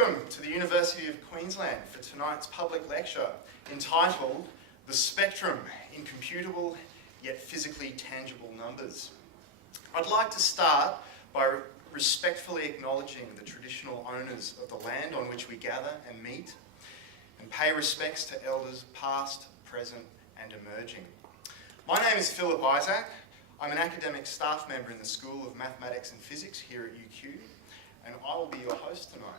Welcome to the University of Queensland for tonight's public lecture entitled The Spectrum, Incomputable Yet Physically Tangible Numbers. I'd like to start by respectfully acknowledging the traditional owners of the land on which we gather and meet, and pay respects to elders past, present and emerging. My name is Philip Isaac. I'm an academic staff member in the School of Mathematics and Physics here at UQ, and I will be your host tonight.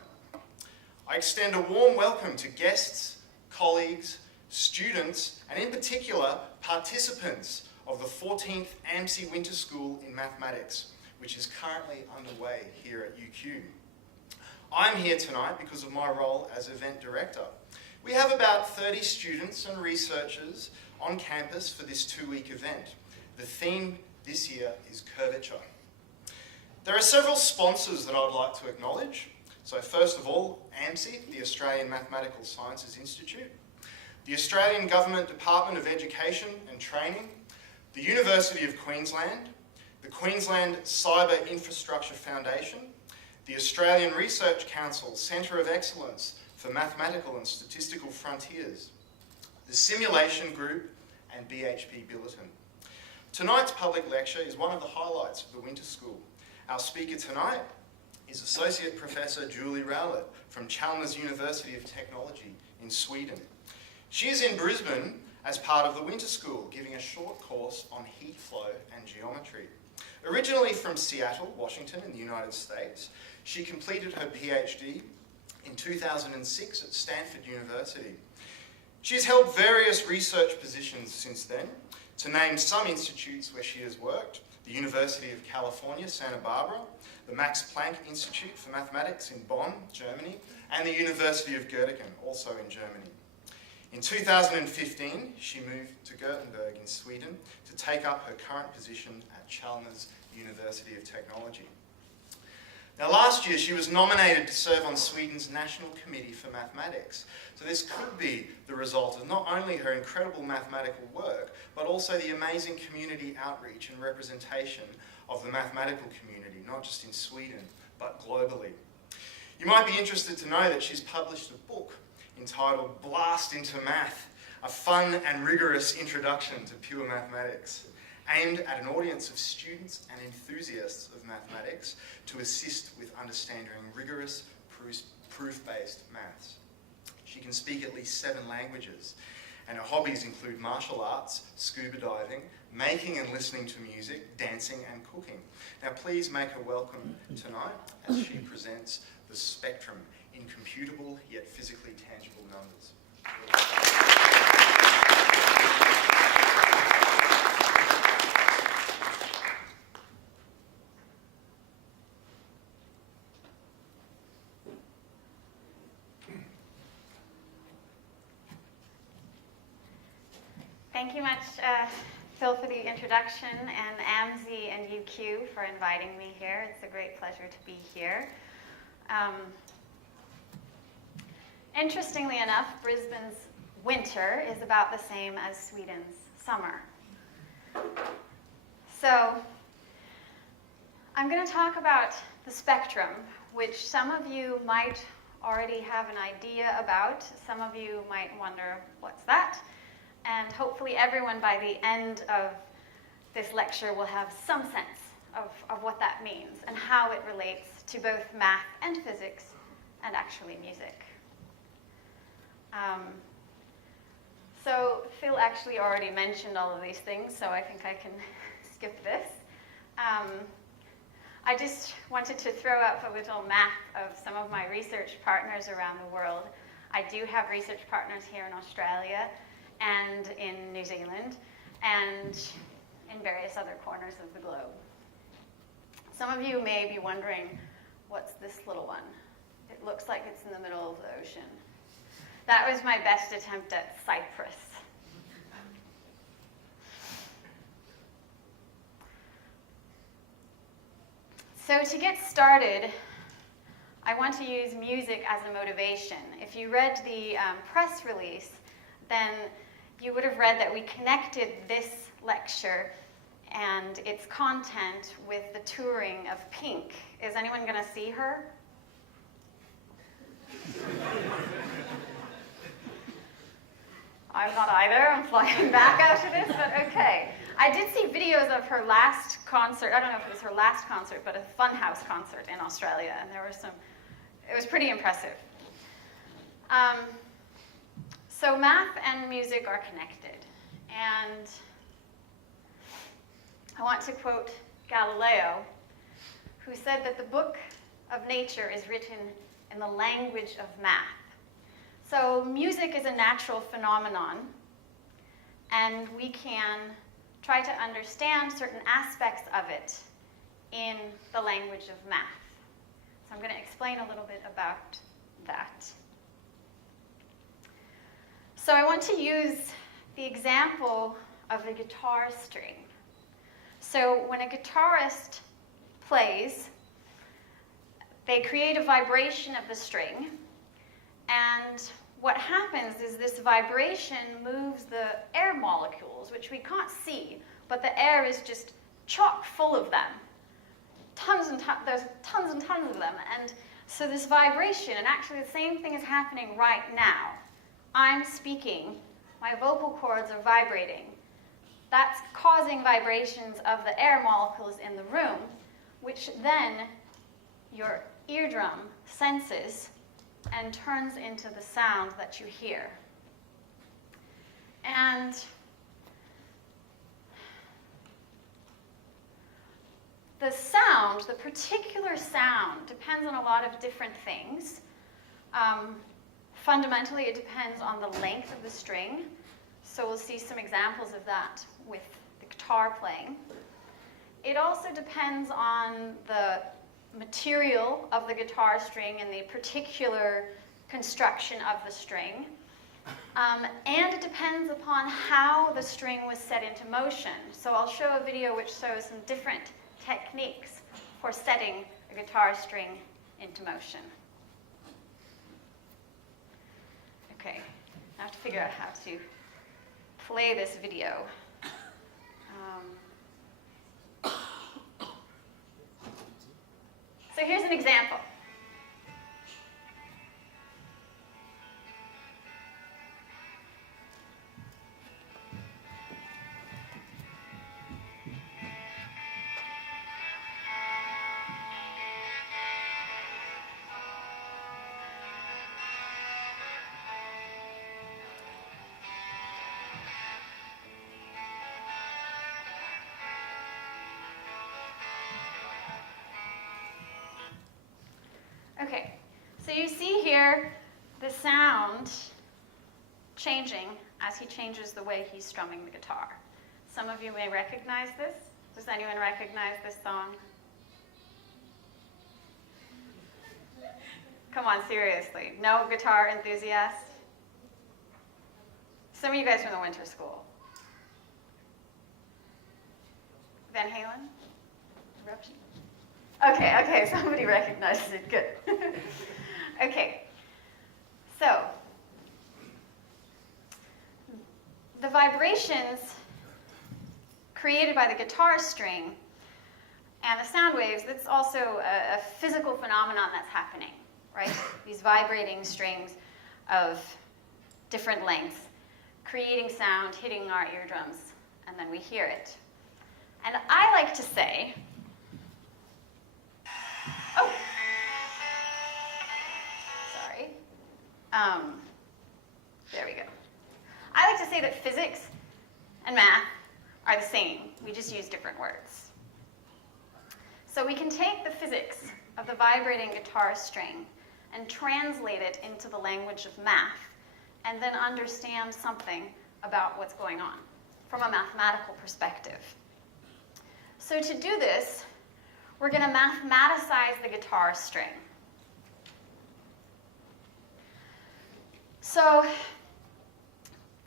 I extend a warm welcome to guests, colleagues, students, and in particular, participants of the 14th AMSI Winter School in Mathematics, which is currently underway here at UQ. I'm here tonight because of my role as event director. We have about 30 students and researchers on campus for this two-week event. The theme this year is curvature. There are several sponsors that I would like to acknowledge. So first of all, AMSI, the Australian Mathematical Sciences Institute, the Australian Government Department of Education and Training, the University of Queensland, the Queensland Cyber Infrastructure Foundation, the Australian Research Council Centre of Excellence for Mathematical and Statistical Frontiers, the Simulation Group, and BHP Billiton. Tonight's public lecture is one of the highlights of the Winter School. Our speaker tonight is Associate Professor Julie Rowlett from Chalmers University of Technology in Sweden. She is in Brisbane as part of the Winter School, giving a short course on heat flow and geometry. Originally from Seattle, Washington in the United States, she completed her PhD in 2006 at Stanford University. She's held various research positions since then, to name some institutes where she has worked: the University of California, Santa Barbara, the Max Planck Institute for Mathematics in Bonn, Germany, and the University of Göttingen, also in Germany. In 2015, she moved to Gothenburg in Sweden to take up her current position at Chalmers University of Technology. Now, last year she was nominated to serve on Sweden's National Committee for Mathematics. So this could be the result of not only her incredible mathematical work, but also the amazing community outreach and representation of the mathematical community, not just in Sweden, but globally. You might be interested to know that she's published a book entitled Blast into Math, a fun and rigorous introduction to pure mathematics, aimed at an audience of students and enthusiasts of mathematics to assist with understanding rigorous, proof-based maths. She can speak at least 7 languages, and her hobbies include martial arts, scuba diving, making and listening to music, dancing and cooking. Now please make her welcome tonight as she presents The Spectrum, Incomputable Yet Physically Tangible Numbers. Thank you much, Phil, for the introduction, and AMSI and UQ for inviting me here. It's a great pleasure to be here. Interestingly enough, Brisbane's winter is about the same as Sweden's summer. So I'm going to talk about the spectrum, which some of you might already have an idea about. Some of you might wonder, what's that? And hopefully everyone by the end of this lecture will have some sense of what that means and how it relates to both math and physics and actually music. So Phil actually already mentioned all of these things, so I think I can skip this. I just wanted to throw up a little map of some of my research partners around the world. I do have research partners here in Australia and in New Zealand and in various other corners of the globe. Some of you may be wondering, what's this little one? It looks like it's in the middle of the ocean. That was my best attempt at Cyprus. So to get started, I want to use music as a motivation. If you read the press release, then you would have read that we connected this lecture and its content with the touring of Pink. Is anyone going to see her? I'm not either. I'm flying back after this, but okay. I did see videos of her last concert. I don't know if it was her last concert, but a Funhouse concert in Australia, and there were some, it was pretty impressive. So math and music are connected, and I want to quote Galileo, who said that the book of nature is written in the language of math. So music is a natural phenomenon, and we can try to understand certain aspects of it in the language of math. So I'm going to explain a little bit about that. So I want to use the example of a guitar string. So when a guitarist plays, they create a vibration of the string, and what happens is this vibration moves the air molecules, which we can't see, but the air is just chock full of them. There's tons and tons of them, and so this vibration, and actually the same thing is happening right now. I'm speaking, my vocal cords are vibrating. That's causing vibrations of the air molecules in the room, which then your eardrum senses and turns into the sound that you hear. And the sound, the particular sound, depends on a lot of different things. Fundamentally, it depends on the length of the string. So we'll see some examples of that with the guitar playing. It also depends on the material of the guitar string and the particular construction of the string. And it depends upon how the string was set into motion. So I'll show a video which shows some different techniques for setting a guitar string into motion. Okay, I have to figure out how to play this video. So here's an example. Okay, so you see here the sound changing as he changes the way he's strumming the guitar. Some of you may recognize this. Does anyone recognize this song? Come on, seriously. No guitar enthusiast? Some of you guys from the Winter School. Van Halen? Eruption? Okay, somebody recognizes it, good. Okay, so the vibrations created by the guitar string and the sound waves, that's also a physical phenomenon that's happening, right? These vibrating strings of different lengths, creating sound, hitting our eardrums, and then we hear it. And I like to say, oh, sorry. There we go. I like to say that physics and math are the same. We just use different words. So we can take the physics of the vibrating guitar string and translate it into the language of math, and then understand something about what's going on from a mathematical perspective. So to do this, we're going to mathematicize the guitar string. So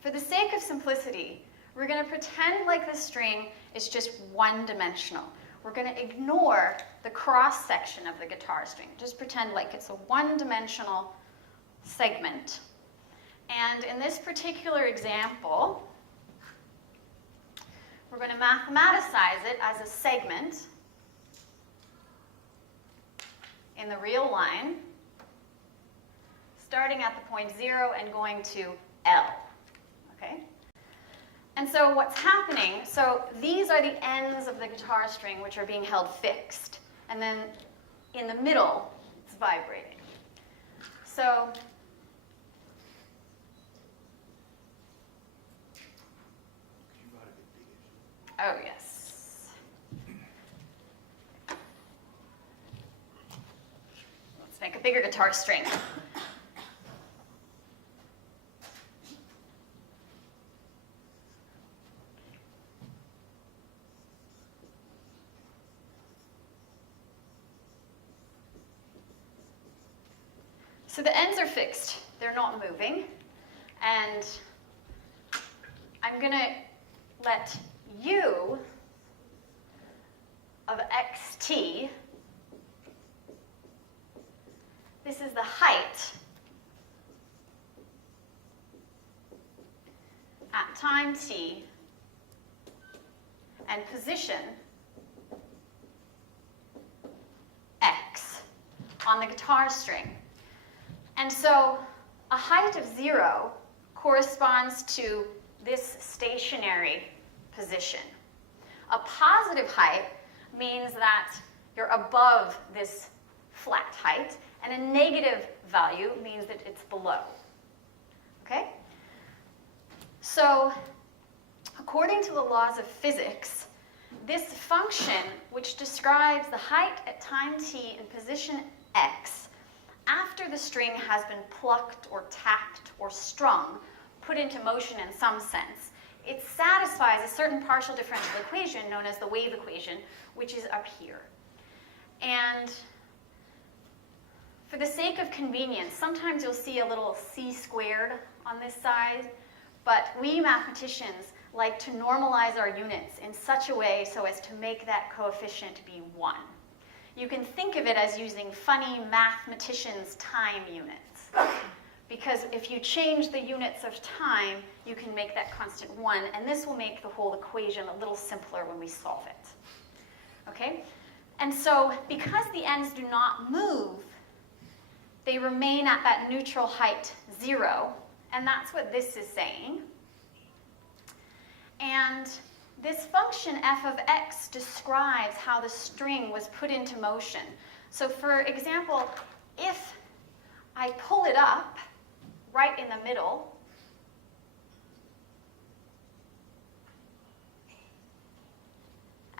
for the sake of simplicity, we're going to pretend like the string is just one-dimensional. We're going to ignore the cross-section of the guitar string. Just pretend like it's a one-dimensional segment. And in this particular example, we're going to mathematicize it as a segment in the real line, starting at the point 0 and going to L. okay? And so what's happening, so these are the ends of the guitar string which are being held fixed. And then in the middle, it's vibrating. So oh, yes. Let's make a bigger guitar string. So the ends are fixed. They're not moving. And I'm going to let u of xt, this is the height at time t and position x on the guitar string. And so a height of 0 corresponds to this stationary position. A positive height means that you're above this flat height, and a negative value means that it's below. Okay? So, according to the laws of physics, this function, which describes the height at time t and position x, after the string has been plucked or tapped or strung, put into motion in some sense, it satisfies a certain partial differential equation known as the wave equation, which is up here. And for the sake of convenience, sometimes you'll see a little c squared on this side, but we mathematicians like to normalize our units in such a way so as to make that coefficient be 1. You can think of it as using funny mathematicians' time units. Because if you change the units of time, you can make that constant 1, and this will make the whole equation a little simpler when we solve it. Okay? And so, because the ends do not move, they remain at that neutral height 0, and that's what this is saying. And this function f of x describes how the string was put into motion. So for example, if I pull it up right in the middle,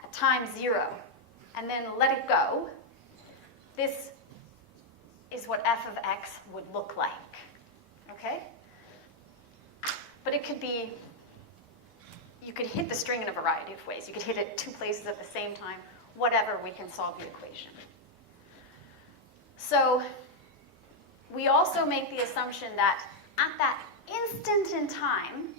at time 0, and then let it go, this is what f of x would look like. Okay? But it could be, you could hit the string in a variety of ways. You could hit it 2 places at the same time. Whatever, we can solve the equation. So we also make the assumption that at that instant in time,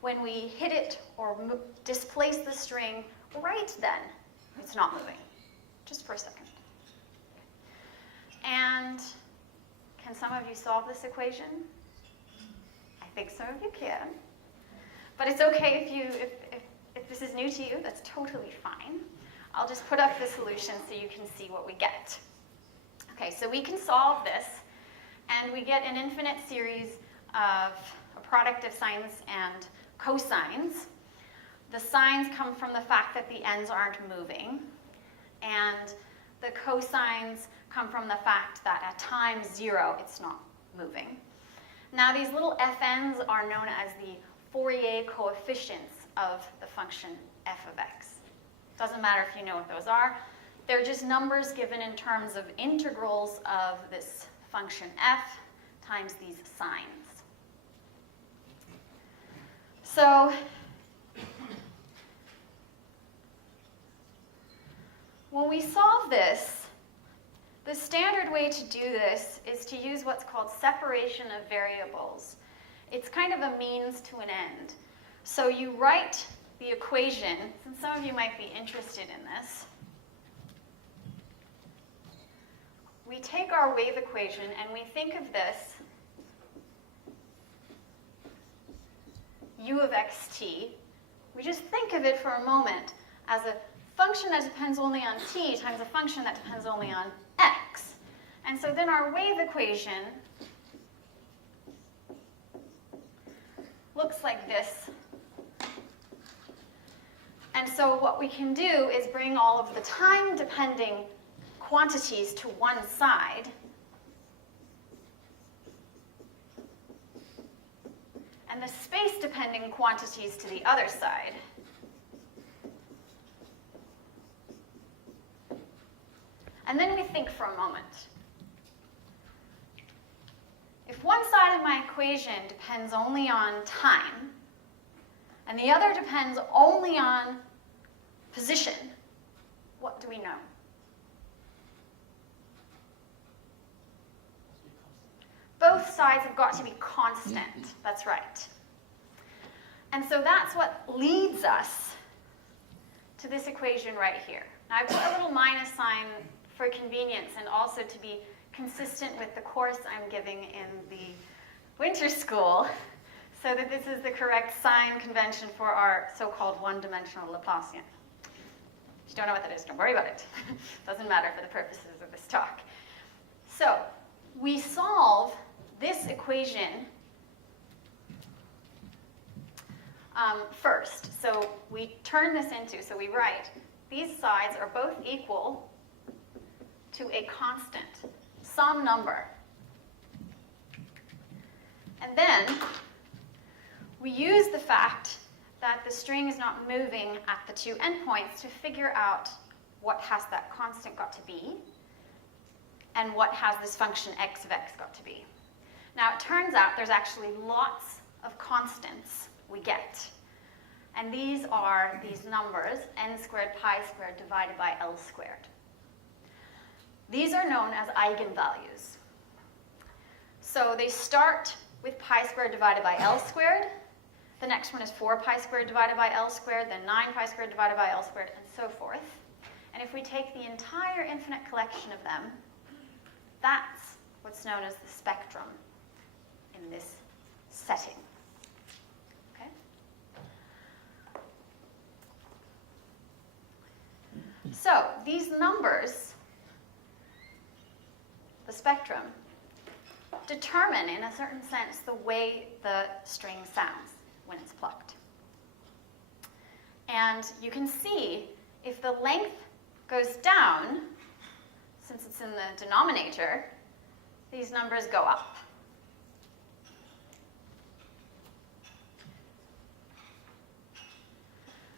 when we hit it or displace the string, right then, it's not moving. Just for a second. And can some of you solve this equation? I think some of you can. But it's okay if this is new to you, that's totally fine. I'll just put up the solution so you can see what we get. Okay, so we can solve this, and we get an infinite series of a product of sines and cosines. The sines come from the fact that the ends aren't moving, and the cosines come from the fact that at time 0, it's not moving. Now, these little fn's are known as the Fourier coefficients of the function f of x. Doesn't matter if you know what those are. They're just numbers given in terms of integrals of this function f times these sines. So when we solve this, the standard way to do this is to use what's called separation of variables. It's kind of a means to an end. So you write the equation, and some of you might be interested in this. We take our wave equation and we think of this u of xt. We just think of it for a moment as a function that depends only on t times a function that depends only on x. And so then our wave equation looks like this. And so what we can do is bring all of the time-depending quantities to one side, and the space-depending quantities to the other side. And then we think for a moment. If one side of my equation depends only on time, and the other depends only on position, what do we know? Both sides have got to be constant. That's right. And so that's what leads us to this equation right here. Now, I put a little minus sign for convenience and also to be consistent with the course I'm giving in the winter school, so that this is the correct sign convention for our so-called one-dimensional Laplacian. If you don't know what that is, don't worry about it. Doesn't matter for the purposes of this talk. So we solve this equation first. So we turn this into, so we write, these sides are both equal to a constant, some number. And then we use the fact that the string is not moving at the two endpoints to figure out what has that constant got to be and what has this function x of x got to be. Now, it turns out there's actually lots of constants we get. And these are these numbers, n squared pi squared divided by L squared. These are known as eigenvalues. So they start with pi squared divided by L squared. The next one is 4 pi squared divided by L squared, then 9 pi squared divided by L squared, and so forth. And if we take the entire infinite collection of them, that's what's known as the spectrum in this setting. Okay? So these numbers, the spectrum, determine, in a certain sense, the way the string sounds when it's plucked. And you can see if the length goes down, since it's in the denominator, these numbers go up.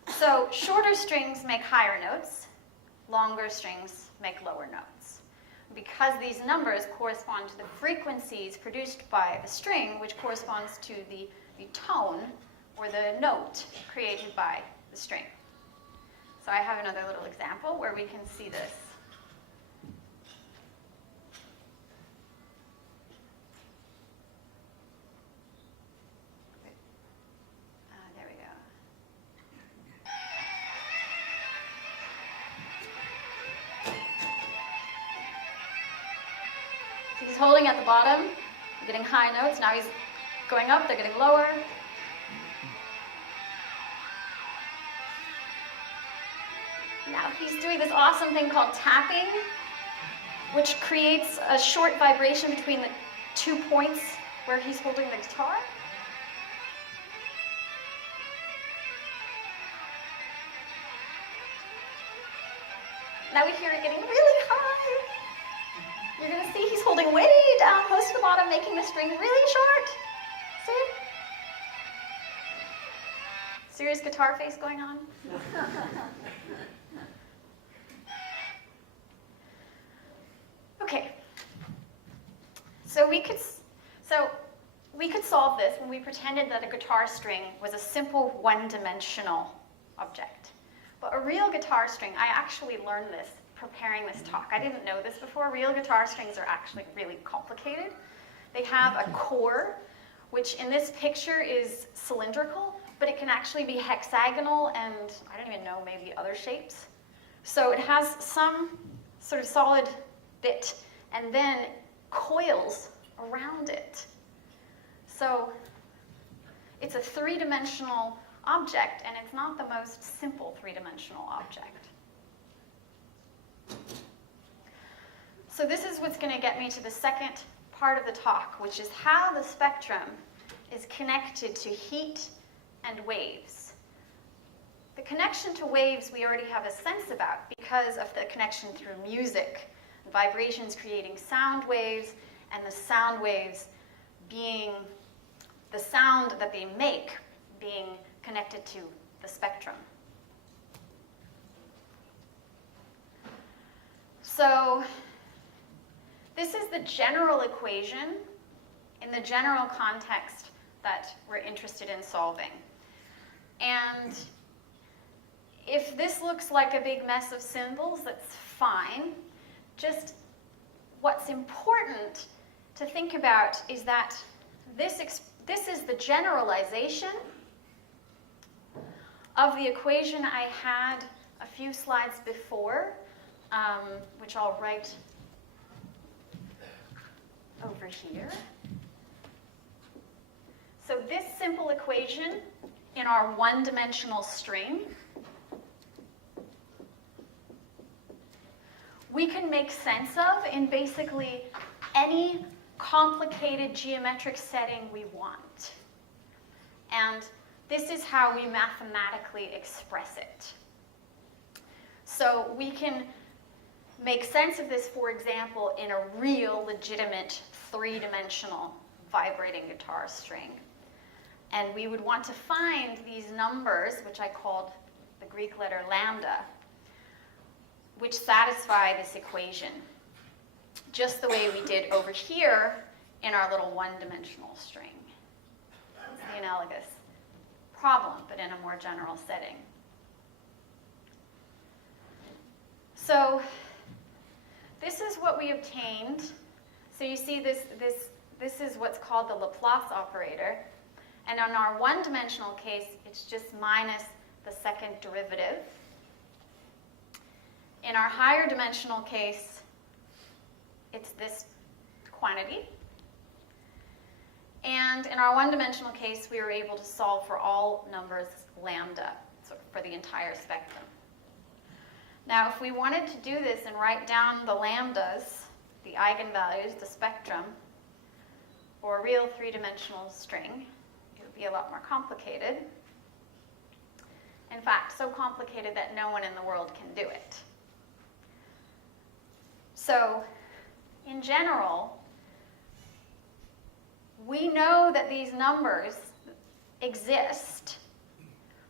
So shorter strings make higher notes, longer strings make lower notes. Because these numbers correspond to the frequencies produced by the string, which corresponds to the tone or the note created by the string. So I have another little example where we can see this. There we go. So he's holding at the bottom, getting high notes. Now he's going up, they're getting lower. Now he's doing this awesome thing called tapping, which creates a short vibration between the 2 points where he's holding the guitar. Now we hear it getting really high. You're going to see he's holding way down close to the bottom, making the string really short. See? Serious guitar face going on? Okay. So we could solve this when we pretended that a guitar string was a simple one-dimensional object. But a real guitar string, I actually learned this preparing this talk. I didn't know this before. Real guitar strings are actually really complicated. They have a core, which in this picture is cylindrical, but it can actually be hexagonal and I don't even know, maybe other shapes. So it has some sort of solid bit and then coils around it. So it's a three-dimensional object, and it's not the most simple three-dimensional object. So this is what's going to get me to the second part of the talk, which is how the spectrum is connected to heat and waves. The connection to waves we already have a sense about because of the connection through music, vibrations creating sound waves, and the sound waves being the sound that they make being connected to the spectrum. So this is the general equation in the general context that we're interested in solving. And if this looks like a big mess of symbols, that's fine. Just what's important to think about is that this is the generalization of the equation I had a few slides before, which I'll write over here. So this simple equation in our one-dimensional string, we can make sense of in basically any complicated geometric setting we want. And this is how we mathematically express it. So we can make sense of this, for example, in a real, legitimate, three-dimensional vibrating guitar string. And we would want to find these numbers, which I called the Greek letter lambda, which satisfy this equation, just the way we did over here in our little one-dimensional string. It's the analogous problem, but in a more general setting. So this is what we obtained. So you see this is what's called the Laplace operator. And in our one-dimensional case, it's just minus the second derivative. In our higher dimensional case, it's this quantity. And in our one-dimensional case, we were able to solve for all numbers lambda, so for the entire spectrum. Now, if we wanted to do this and write down the lambdas, the eigenvalues, the spectrum, for a real three-dimensional string, it would be a lot more complicated. In fact, so complicated that no one in the world can do it. So, in general, we know that these numbers exist,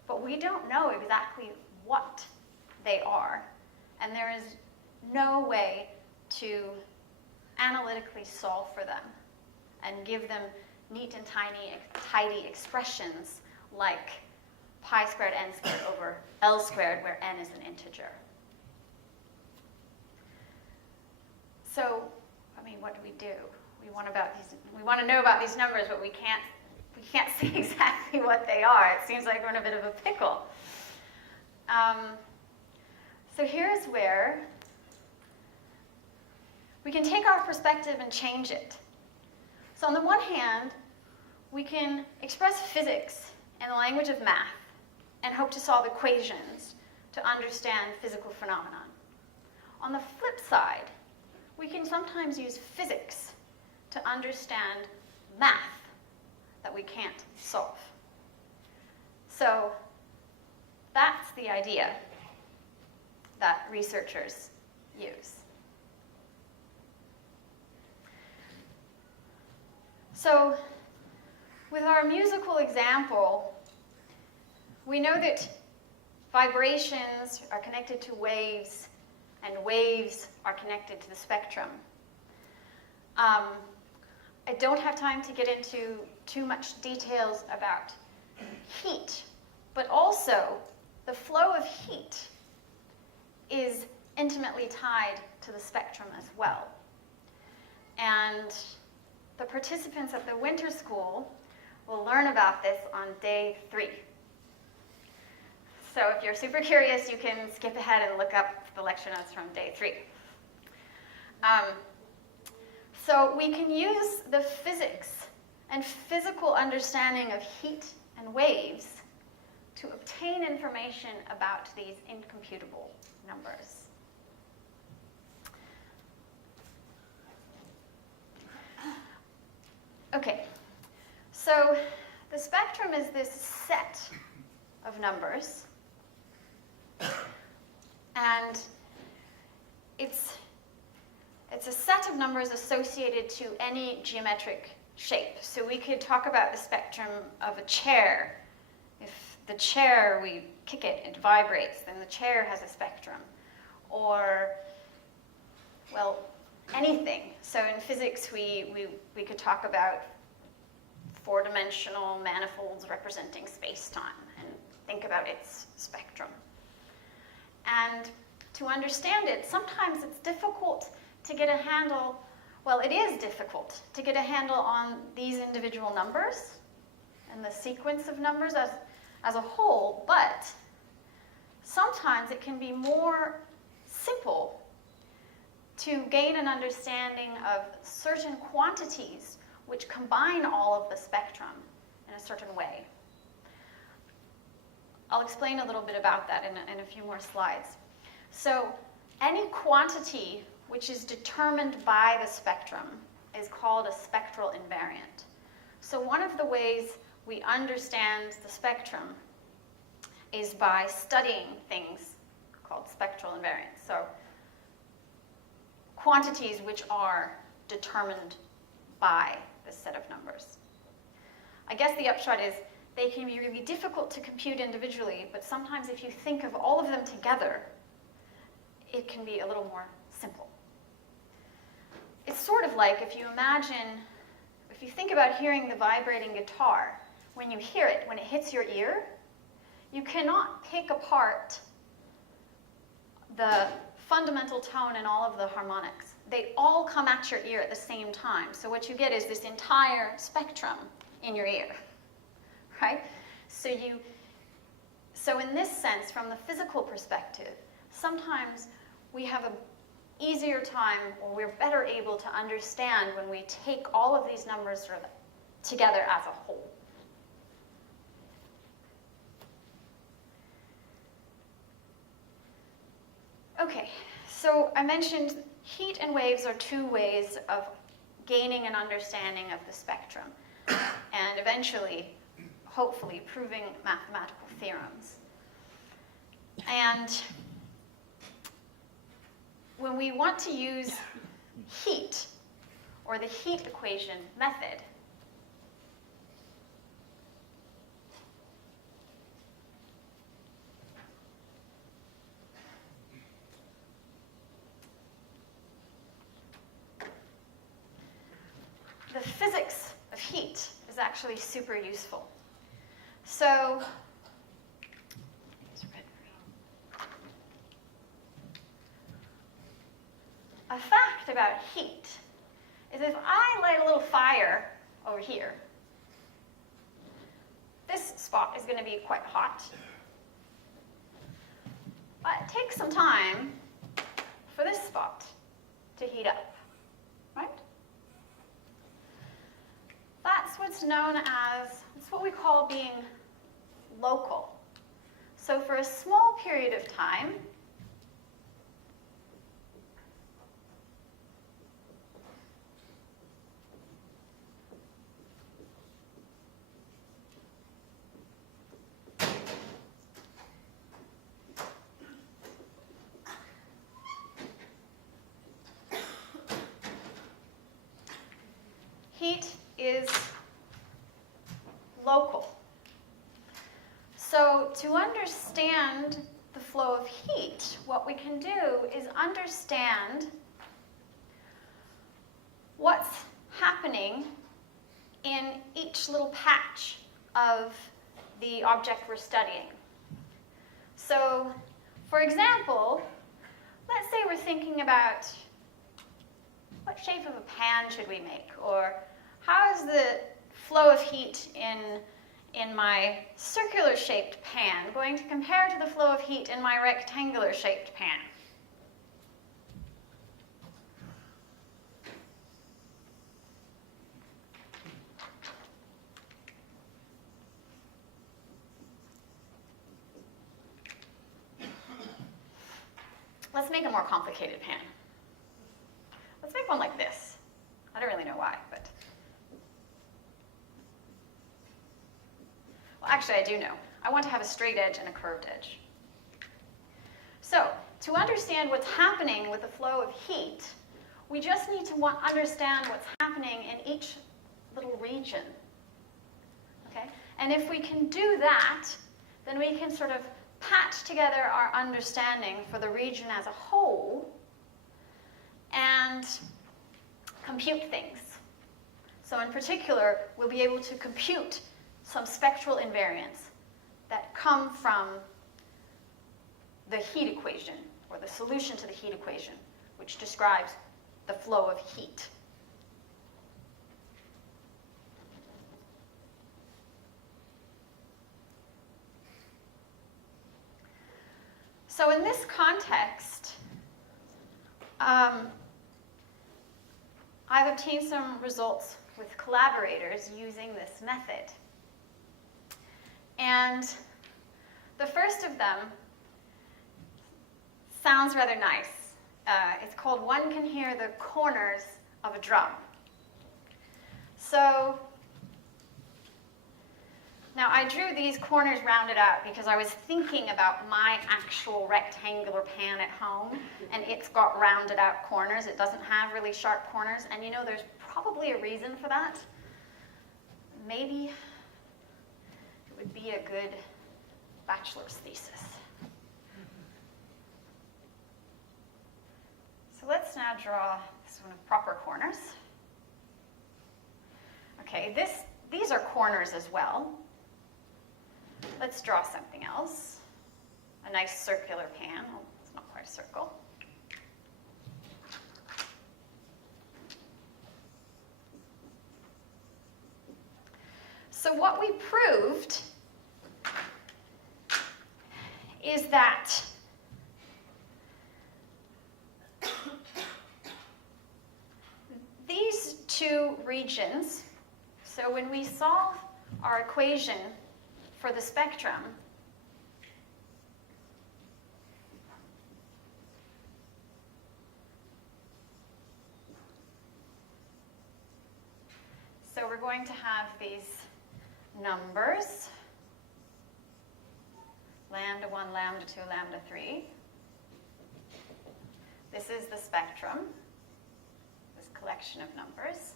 but we don't know exactly what they are. And there is no way to analytically solve for them and give them neat and tidy expressions like pi squared n squared over L squared, where n is an integer. So, I mean, what do? We want to know about these numbers, but we can't see exactly what they are. It seems like we're in a bit of a pickle. So here's where we can take our perspective and change it. So on the one hand, we can express physics in the language of math and hope to solve equations to understand physical phenomena. On the flip side, we can sometimes use physics to understand math that we can't solve. So that's the idea that researchers use. So with our musical example, we know that vibrations are connected to waves, and waves are connected to the spectrum. I don't have time to get into too much details about heat, but also the flow of heat is intimately tied to the spectrum as well. And the participants at the Winter School will learn about this on day 3. So if you're super curious, you can skip ahead and look up the lecture notes from day 3. So we can use the physics and physical understanding of heat and waves to obtain information about these incomputable numbers. Okay, So the spectrum is this set of numbers, and it's a set of numbers associated to any geometric shape. So we could talk about the spectrum of a chair. If the chair, we kick it, it vibrates, then the chair has a spectrum. Or, well, anything. So in physics, we could talk about four-dimensional manifolds representing space-time and think about its spectrum. And to understand it, sometimes it's difficult to get a handle, well, it is difficult to get a handle on these individual numbers and the sequence of numbers as a whole, but sometimes it can be more simple to gain an understanding of certain quantities which combine all of the spectrum in a certain way. I'll explain a little bit about that in a few more slides. So any quantity which is determined by the spectrum is called a spectral invariant. So one of the ways we understand the spectrum is by studying things called spectral invariants. So quantities which are determined by this set of numbers. I guess the upshot is they can be really difficult to compute individually, but sometimes if you think of all of them together, it can be a little more simple. It's sort of like if you think about hearing the vibrating guitar, when you hear it, when it hits your ear, you cannot pick apart the fundamental tone and all of the harmonics. They all come at your ear at the same time. So what you get is this entire spectrum in your ear, right? So in this sense, from the physical perspective, sometimes we have an easier time, or we're better able to understand when we take all of these numbers sort of together as a whole. Okay, so I mentioned heat and waves are two ways of gaining an understanding of the spectrum and eventually, hopefully, proving mathematical theorems. And when we want to use heat, or the heat equation method, the physics of heat is actually super useful. So, a fact about heat is if I light a little fire over here, this spot is going to be quite hot. But it takes some time for this spot to heat up, right? That's what's known as, it's what we call being local. So for a small period of time, heat is local. So to understand the flow of heat, what we can do is understand what's happening in each little patch of the object we're studying. So, for example, let's say we're thinking about what shape of a pan should we make, or how is the flow of heat in my circular-shaped pan going to compare to the flow of heat in my rectangular-shaped pan? Let's make a more complicated pan. Let's make one like this. I don't really know why, but Well, actually, I do know. I want to have a straight edge and a curved edge. So, to understand what's happening with the flow of heat, we just need to understand what's happening in each little region. Okay? And if we can do that, then we can sort of patch together our understanding for the region as a whole and compute things. So in particular, we'll be able to compute some spectral invariants that come from the heat equation, or the solution to the heat equation, which describes the flow of heat. So in this context, I've obtained some results with collaborators using this method. And the first of them sounds rather nice. It's called "One Can Hear the Corners of a Drum." So now I drew these corners rounded out because I was thinking about my actual rectangular pan at home, and it's got rounded out corners. It doesn't have really sharp corners, and you know there's probably a reason for that. Maybe it would be a good bachelor's thesis. So let's now draw this one with proper corners. Okay, these are corners as well. Let's draw something else. A nice circular pan. Oh, it's not quite a circle. So what we proved is that these two regions, so when we solve our equation for the spectrum, so we're going to have these numbers, lambda 1, lambda 2, lambda 3. This is the spectrum, this collection of numbers.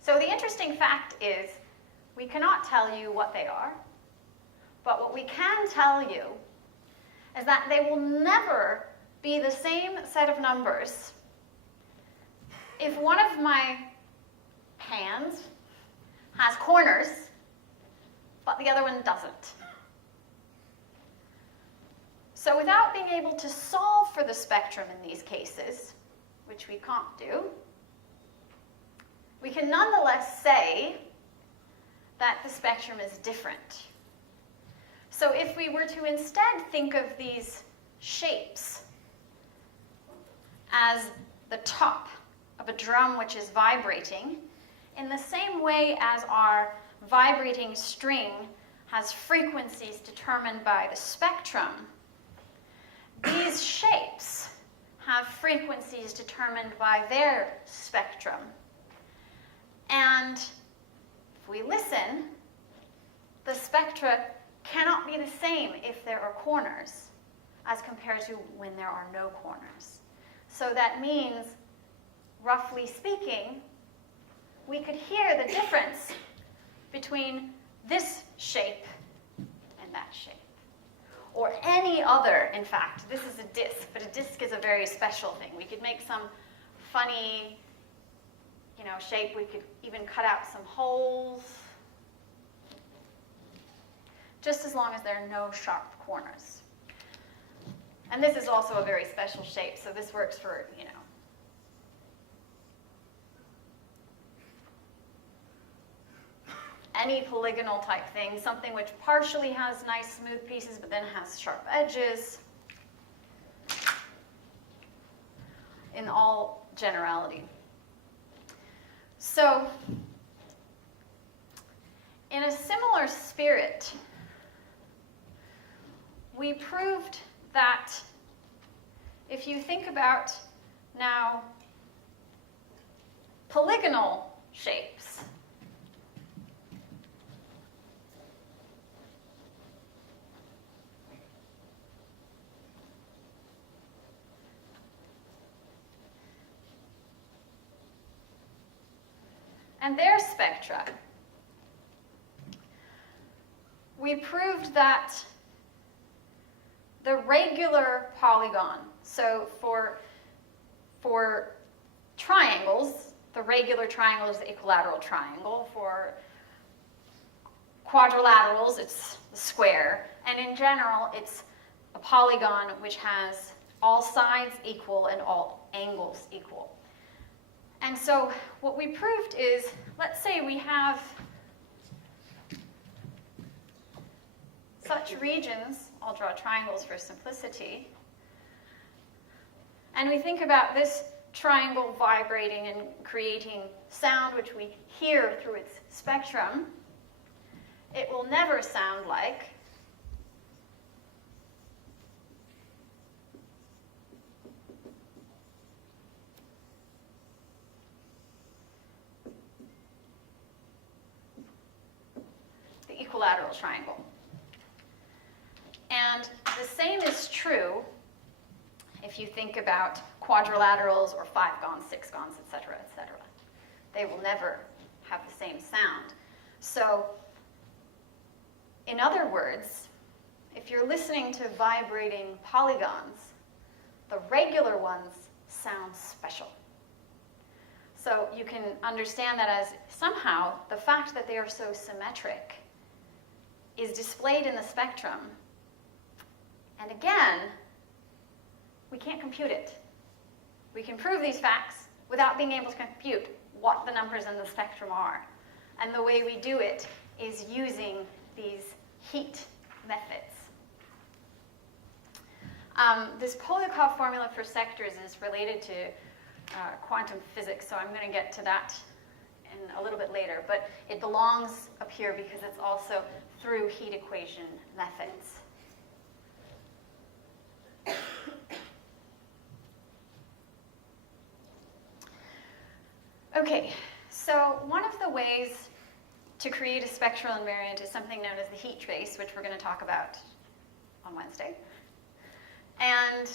So the interesting fact is we cannot tell you what they are, but what we can tell you is that they will never be the same set of numbers if one of my pans has corners, but the other one doesn't. So without being able to solve for the spectrum in these cases, which we can't do, we can nonetheless say that the spectrum is different. So if we were to instead think of these shapes as the top of a drum which is vibrating, in the same way as our vibrating string has frequencies determined by the spectrum, these shapes have frequencies determined by their spectrum. And if we listen, the spectra cannot be the same if there are corners as compared to when there are no corners. So that means, roughly speaking, we could hear the difference between this shape and that shape. Or any other, in fact. This is a disk, but a disk is a very special thing. We could make some funny, shape. We could even cut out some holes, just as long as there are no sharp corners. And this is also a very special shape, so this works for, any polygonal type thing, something which partially has nice smooth pieces but then has sharp edges, in all generality. So, in a similar spirit, we proved that if you think about now polygonal shapes, and their spectra. We proved that the regular polygon, so for triangles, the regular triangle is the equilateral triangle. For quadrilaterals, it's the square. And in general, it's a polygon which has all sides equal and all angles equal. And so what we proved is, let's say we have such regions, I'll draw triangles for simplicity, and we think about this triangle vibrating and creating sound which we hear through its spectrum. It will never sound like the equilateral triangle. And the same is true if you think about quadrilaterals or 5-gons, 6-gons, etc., etc. They will never have the same sound. So, in other words, if you're listening to vibrating polygons, the regular ones sound special. So you can understand that as somehow the fact that they are so symmetric is displayed in the spectrum. And again, we can't compute it. We can prove these facts without being able to compute what the numbers in the spectrum are. And the way we do it is using these heat methods. This Polyakov formula for sectors is related to quantum physics, so I'm going to get to that in a little bit later. But it belongs up here because it's also through heat equation methods. Okay, so one of the ways to create a spectral invariant is something known as the heat trace, which we're going to talk about on Wednesday. And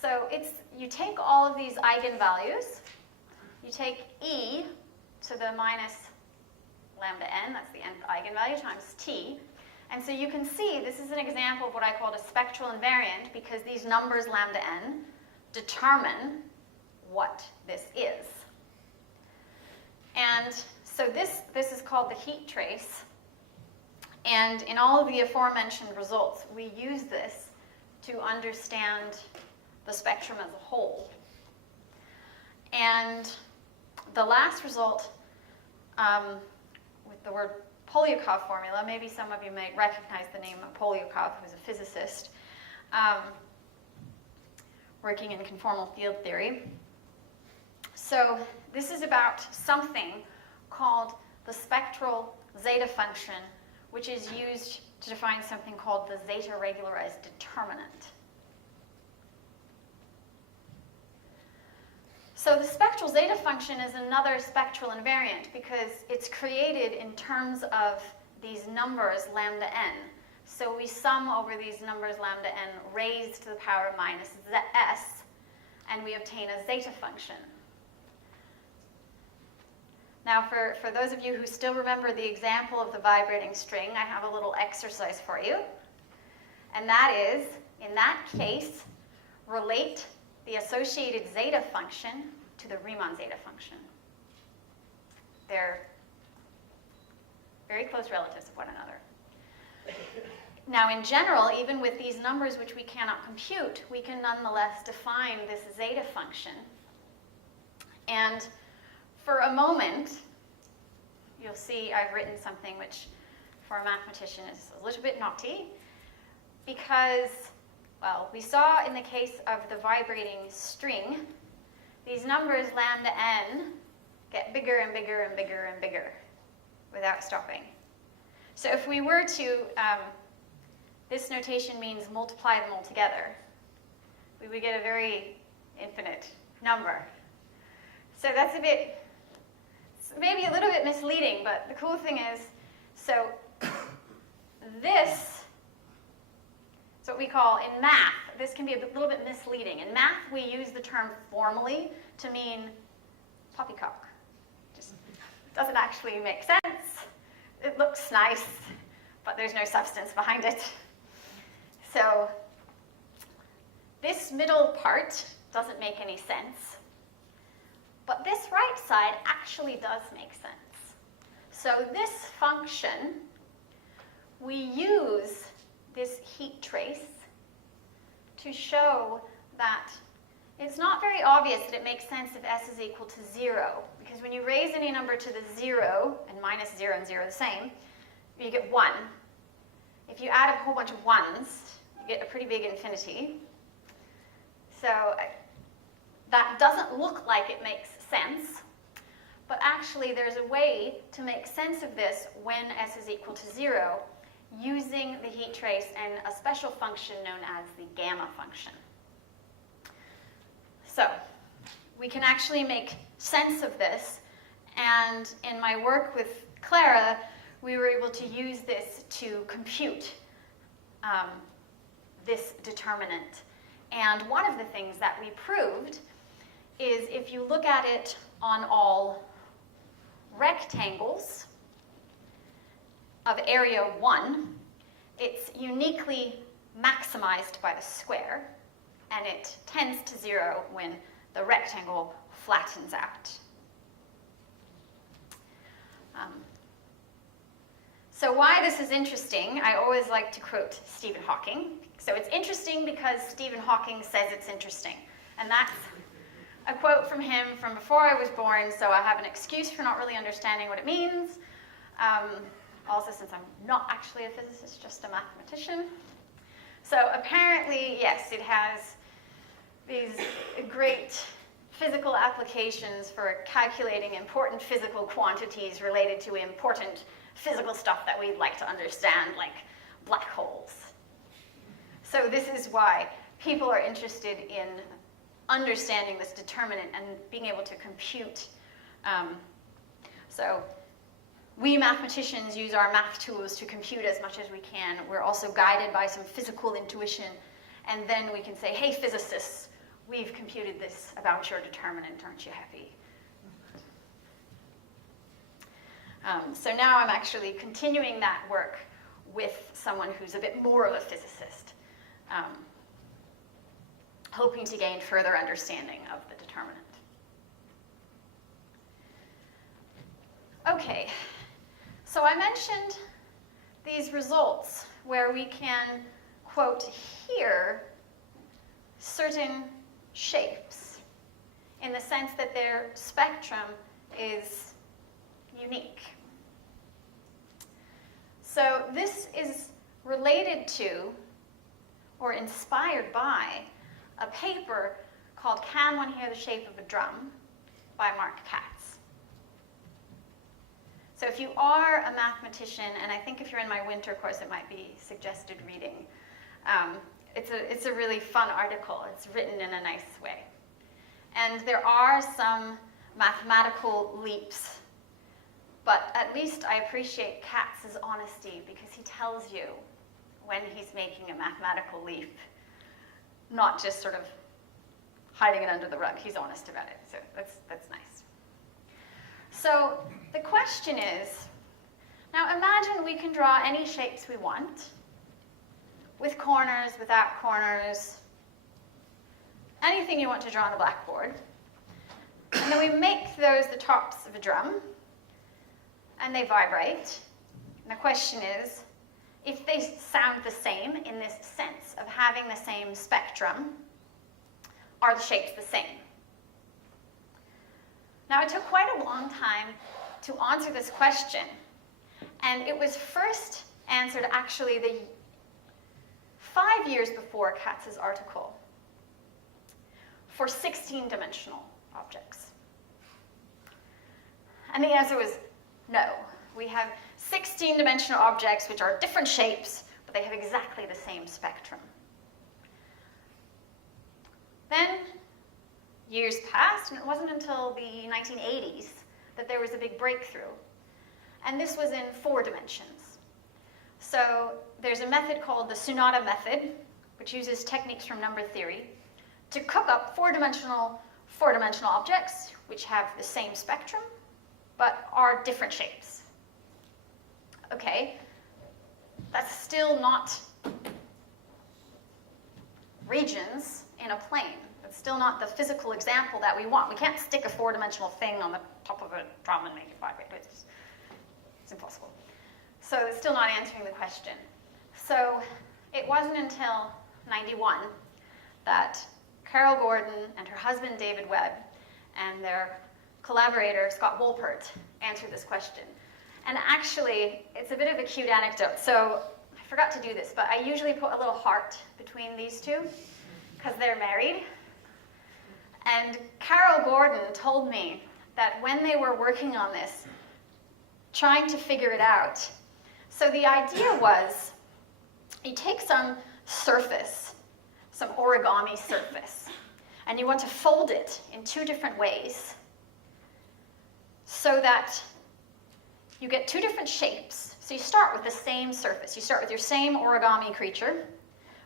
so you take all of these eigenvalues, you take e to the minus lambda n, that's the nth eigenvalue, times t. And so you can see this is an example of what I called a spectral invariant because these numbers lambda n determine what this is. And so this is called the heat trace. And in all of the aforementioned results, we use this to understand the spectrum as a whole. And the last result, with the word Polyakov formula, maybe some of you might recognize the name of Polyakov, who's a physicist working in conformal field theory. So this is about something called the spectral zeta function, which is used to define something called the zeta regularized determinant. So the spectral zeta function is another spectral invariant because it's created in terms of these numbers lambda n. So we sum over these numbers lambda n raised to the power minus s, and we obtain a zeta function. Now, for those of you who still remember the example of the vibrating string, I have a little exercise for you. And that is, in that case, relate the associated zeta function to the Riemann zeta function. They're very close relatives of one another. Now, in general, even with these numbers which we cannot compute, we can nonetheless define this zeta function. And for a moment, you'll see I've written something which, for a mathematician, is a little bit naughty, because, well, we saw in the case of the vibrating string, these numbers lambda n get bigger and bigger and bigger and bigger without stopping. So if we were to, this notation means multiply them all together, we would get a very infinite number. So that's a bit, maybe a little bit misleading, but the cool thing is, so this is what we call, in math, this can be a little bit misleading. In math, we use the term formally to mean poppycock. Just doesn't actually make sense. It looks nice, but there's no substance behind it. So this middle part doesn't make any sense, but this right side actually does make sense. So this function, we use this heat trace to show that it's not very obvious that it makes sense if s is equal to 0, because when you raise any number to the 0, and minus 0 and 0 are the same, you get 1. If you add a whole bunch of 1s, you get a pretty big infinity. So that doesn't look like it makes sense, but actually there's a way to make sense of this when s is equal to 0 using the heat trace and a special function known as the gamma function. So we can actually make sense of this, and in my work with Clara, we were able to use this to compute this determinant. And one of the things that we proved is if you look at it on all rectangles of area 1, it's uniquely maximized by the square, and it tends to 0 when the rectangle flattens out. So why this is interesting, I always like to quote Stephen Hawking. So it's interesting because Stephen Hawking says it's interesting. And that's a quote from him from before I was born, so I have an excuse for not really understanding what it means. Also, since I'm not actually a physicist, just a mathematician. So apparently, yes, it has these great physical applications for calculating important physical quantities related to important physical stuff that we'd like to understand, like black holes. So this is why people are interested in understanding this determinant and being able to compute. So we mathematicians use our math tools to compute as much as we can. We're also guided by some physical intuition, and then we can say, hey, physicists, we've computed this about your determinant, aren't you happy? So now I'm actually continuing that work with someone who's a bit more of a physicist, hoping to gain further understanding of the determinant. Okay, so I mentioned these results where we can, quote, hear certain shapes in the sense that their spectrum is unique. So this is related to, or inspired by, a paper called Can One Hear the Shape of a Drum by Mark Katz. So if you are a mathematician, and I think if you're in my winter course it might be suggested reading, it's a really fun article. It's written in a nice way. And there are some mathematical leaps, but at least I appreciate Katz's honesty because he tells you when he's making a mathematical leap, not just sort of hiding it under the rug. He's honest about it, so that's nice. So the question is, now imagine we can draw any shapes we want, with corners, without corners, anything you want to draw on the blackboard. And then we make those the tops of a drum, and they vibrate. And the question is, if they sound the same in this sense of having the same spectrum, are the shapes the same? Now, it took quite a long time to answer this question, and it was first answered actually 5 years before Katz's article for 16-dimensional objects. And the answer was no. We have 16-dimensional objects which are different shapes, but they have exactly the same spectrum. Then years passed, and it wasn't until the 1980s that there was a big breakthrough. And this was in 4 dimensions. So there's a method called the Sonata method, which uses techniques from number theory to cook up four-dimensional objects which have the same spectrum. but are different shapes. Okay, that's still not regions in a plane. It's still not the physical example that we want. We can't stick a four-dimensional thing on the top of a drum and make it vibrate. It's impossible. So it's still not answering the question. So it wasn't until 91 that Carol Gordon and her husband David Webb and their collaborator Scott Wolpert answered this question. And actually, it's a bit of a cute anecdote. So I forgot to do this, but I usually put a little heart between these two because they're married. And Carol Gordon told me that when they were working on this, trying to figure it out, so the idea was you take some surface, some origami surface, and you want to fold it in two different ways so that you get two different shapes. So you start with the same surface. You start with your same origami creature,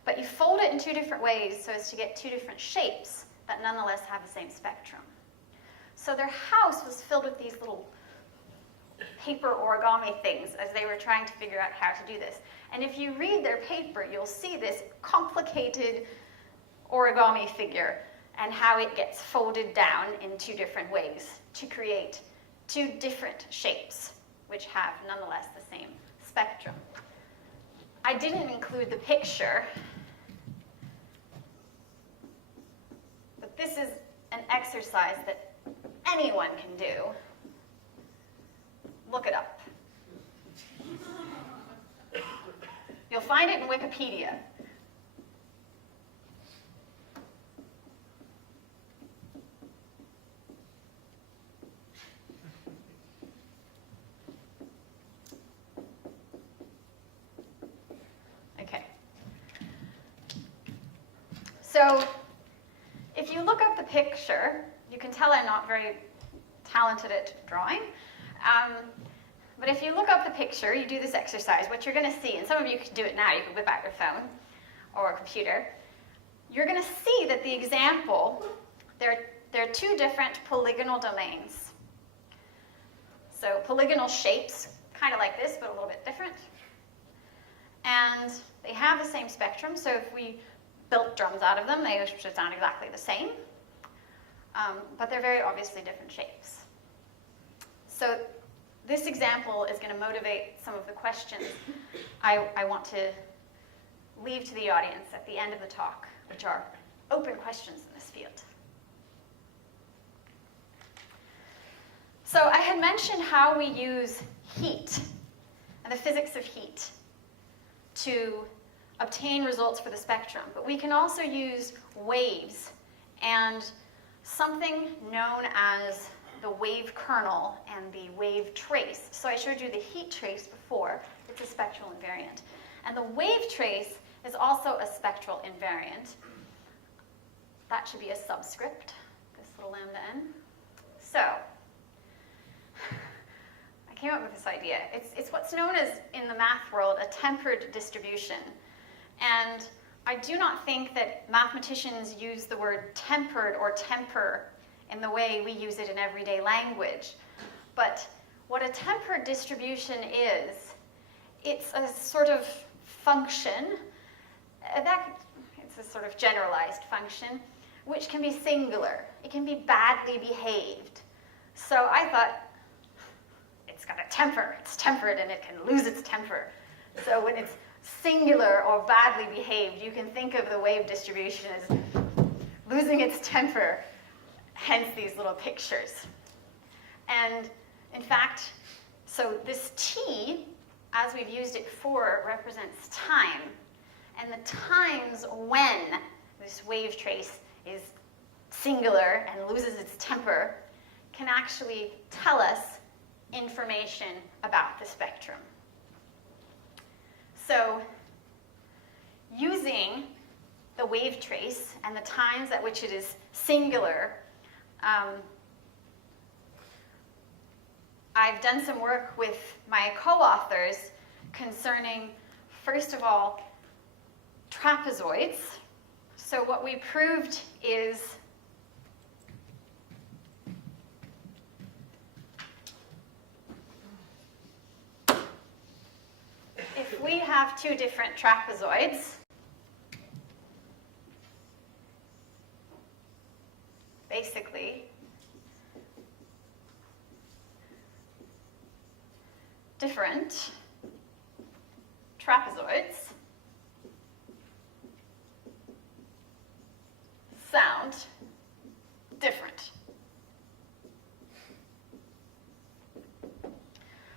but you fold it in two different ways so as to get two different shapes that nonetheless have the same spectrum. So their house was filled with these little paper origami things as they were trying to figure out how to do this. And if you read their paper, you'll see this complicated origami figure and how it gets folded down in two different ways to create two different shapes, which have nonetheless the same spectrum. I didn't include the picture, but this is an exercise that anyone can do. Look it up. You'll find it in Wikipedia. Okay. So if you look up the picture, you can tell I'm not very talented at drawing. But if you look up the picture, you do this exercise, what you're going to see, and some of you can do it now, you can whip out your phone or a computer, you're going to see that the example, there are two different polygonal domains. So polygonal shapes, kind of like this, but a little bit different. And they have the same spectrum, so if we built drums out of them, they should sound exactly the same. But they're very obviously different shapes. So this example is going to motivate some of the questions I want to leave to the audience at the end of the talk, which are open questions in this field. So I had mentioned how we use heat and the physics of heat to obtain results for the spectrum, but we can also use waves and something known as the wave kernel and the wave trace. So I showed you the heat trace before. It's a spectral invariant. And the wave trace is also a spectral invariant. That should be a subscript, this little lambda n. So I came up with this idea. It's what's known as, in the math world, a tempered distribution. And I do not think that mathematicians use the word tempered or temper in the way we use it in everyday language. But what a tempered distribution is, it's a sort of function, it's a sort of generalized function, which can be singular. It can be badly behaved. So I thought, it's got a temper. It's tempered and it can lose its temper. So when it's singular or badly behaved, you can think of the wave distribution as losing its temper. Hence these little pictures. And in fact, so this t, as we've used it before, represents time. And the times when this wave trace is singular and loses its temper can actually tell us information about the spectrum. So using the wave trace and the times at which it is singular, I've done some work with my co-authors concerning, first of all, trapezoids. So what we proved is if we have two different trapezoids, basically, different trapezoids sound different.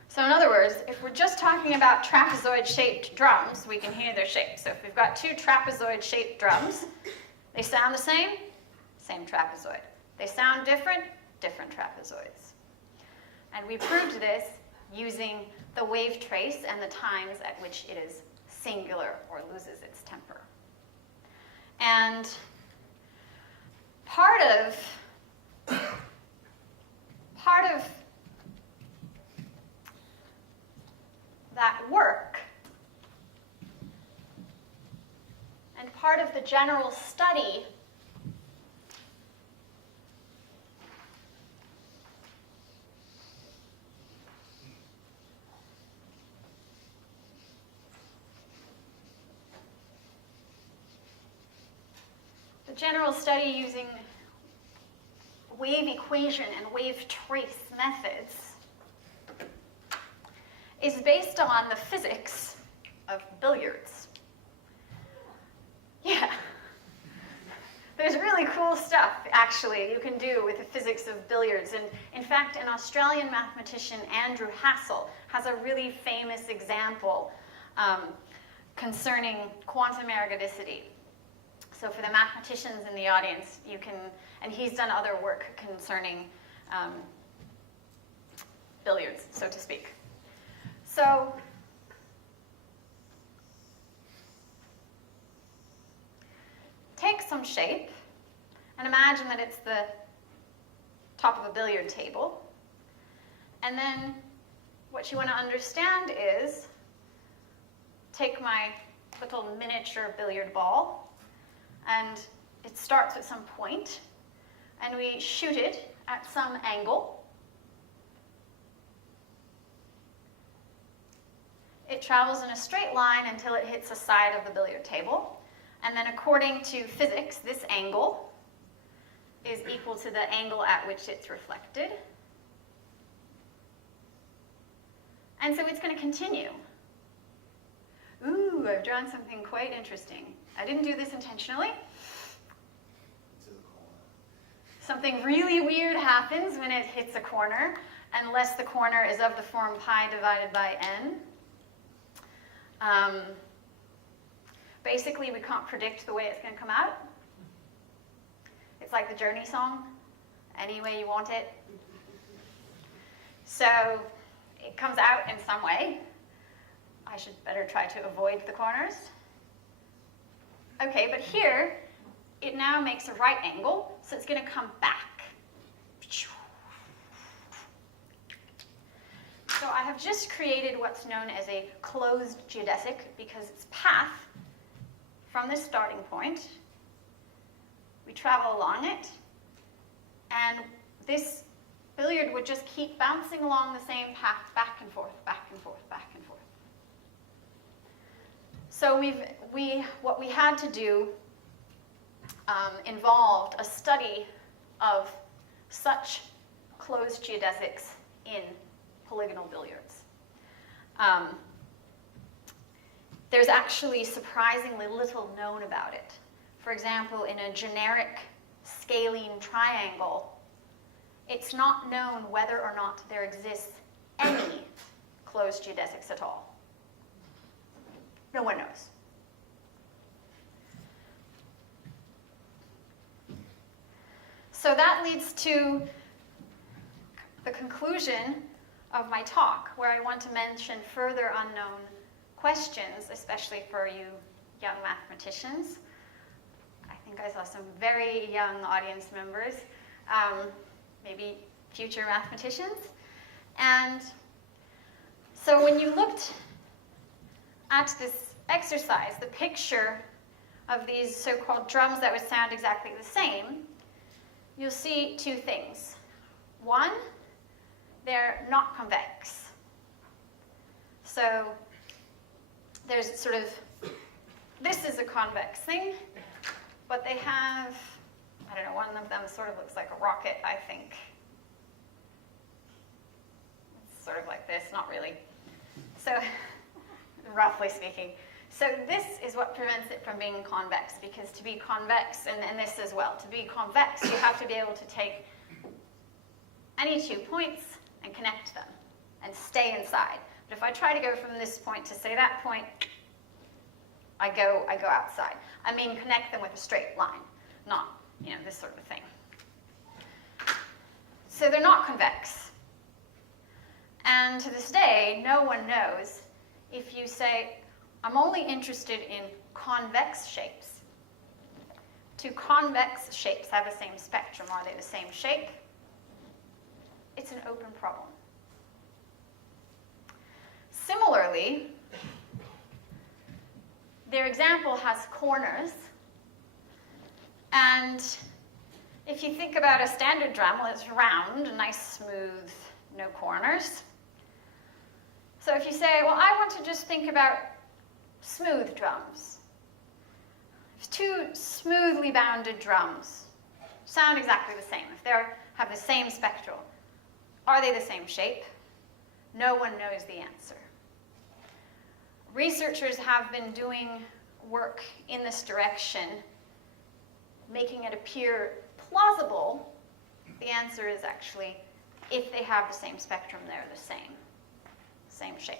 So in other words, if we're just talking about trapezoid-shaped drums, we can hear their shape. So if we've got two trapezoid-shaped drums, they sound the same, same trapezoid. They sound different, different trapezoids. And we proved this using the wave trace and the times at which it is singular or loses its temper. And part of that work and part of the general study using wave equation and wave trace methods is based on the physics of billiards. Yeah. There's really cool stuff, actually, you can do with the physics of billiards. And in fact, an Australian mathematician, Andrew Hassel, has a really famous example concerning quantum ergodicity. So for the mathematicians in the audience, you can, and he's done other work concerning billiards, so to speak. So take some shape and imagine that it's the top of a billiard table. And then what you want to understand is take my little miniature billiard ball, and it starts at some point, and we shoot it at some angle. It travels in a straight line until it hits the side of the billiard table. And then according to physics, this angle is equal to the angle at which it's reflected. And so it's going to continue. Ooh, I've drawn something quite interesting. I didn't do this intentionally. Something really weird happens when it hits a corner, unless the corner is of the form pi divided by n. Basically, we can't predict the way it's going to come out. It's like the Journey song, any way you want it. So it comes out in some way. I should better try to avoid the corners. Okay, but here, it now makes a right angle, so it's going to come back. So I have just created what's known as a closed geodesic because its path from this starting point, we travel along it, and this billiard would just keep bouncing along the same path back and forth, back and forth, back and forth. So what we had to do involved a study of such closed geodesics in polygonal billiards. There's actually surprisingly little known about it. For example, in a generic scalene triangle, it's not known whether or not there exists any closed geodesics at all. No one knows. So that leads to the conclusion of my talk, where I want to mention further unknown questions, especially for you young mathematicians. I think I saw some very young audience members, maybe future mathematicians. And so when you looked at this exercise, the picture of these so-called drums that would sound exactly the same, you'll see two things. One, they're not convex. So there's sort of, this is a convex thing, but they have, I don't know, one of them sort of looks like a rocket, I think. It's sort of like this, not really. So, roughly speaking. So this is what prevents it from being convex, because to be convex, and this as well, to be convex, you have to be able to take any 2 points and connect them and stay inside. But if I try to go from this point to, say, that point, I go outside. I mean, connect them with a straight line, not, this sort of thing. So they're not convex. And to this day, no one knows if you say, I'm only interested in convex shapes. Do convex shapes have the same spectrum? Are they the same shape? It's an open problem. Similarly, their example has corners. And if you think about a standard drum, well, it's round, nice, smooth, no corners. So if you say, well, I want to just think about smooth drums. If 2 smoothly bounded drums sound exactly the same, if they have the same spectral, are they the same shape? No one knows the answer. Researchers have been doing work in this direction, making it appear plausible. The answer is actually, if they have the same spectrum, they're the same shape.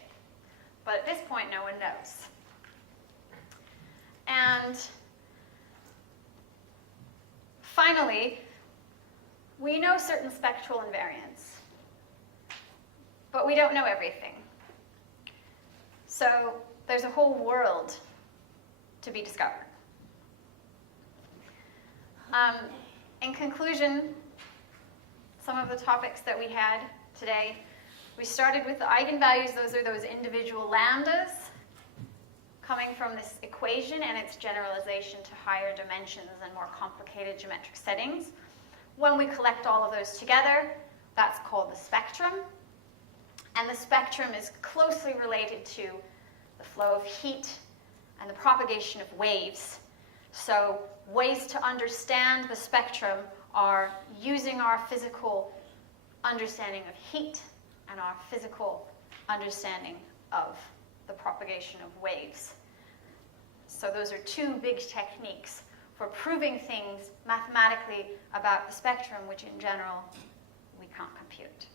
But at this point, no one knows. And finally, we know certain spectral invariants, but we don't know everything. So there's a whole world to be discovered. In conclusion, some of the topics that we had today, we started with the eigenvalues. Those are those individual lambdas coming from this equation and its generalization to higher dimensions and more complicated geometric settings. When we collect all of those together, that's called the spectrum. And the spectrum is closely related to the flow of heat and the propagation of waves. So ways to understand the spectrum are using our physical understanding of heat and our physical understanding of the propagation of waves. So those are 2 big techniques for proving things mathematically about the spectrum, which in general we can't compute.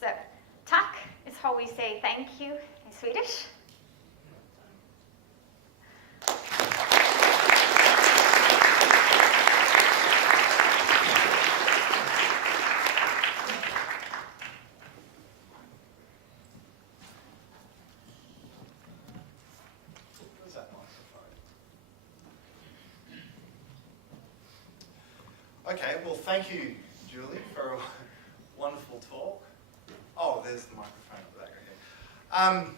So, tack is how we say thank you in Swedish. Where's that microphone? Okay, well, thank you, Julie, for a wonderful talk. Oh, there's the microphone at the back. Okay.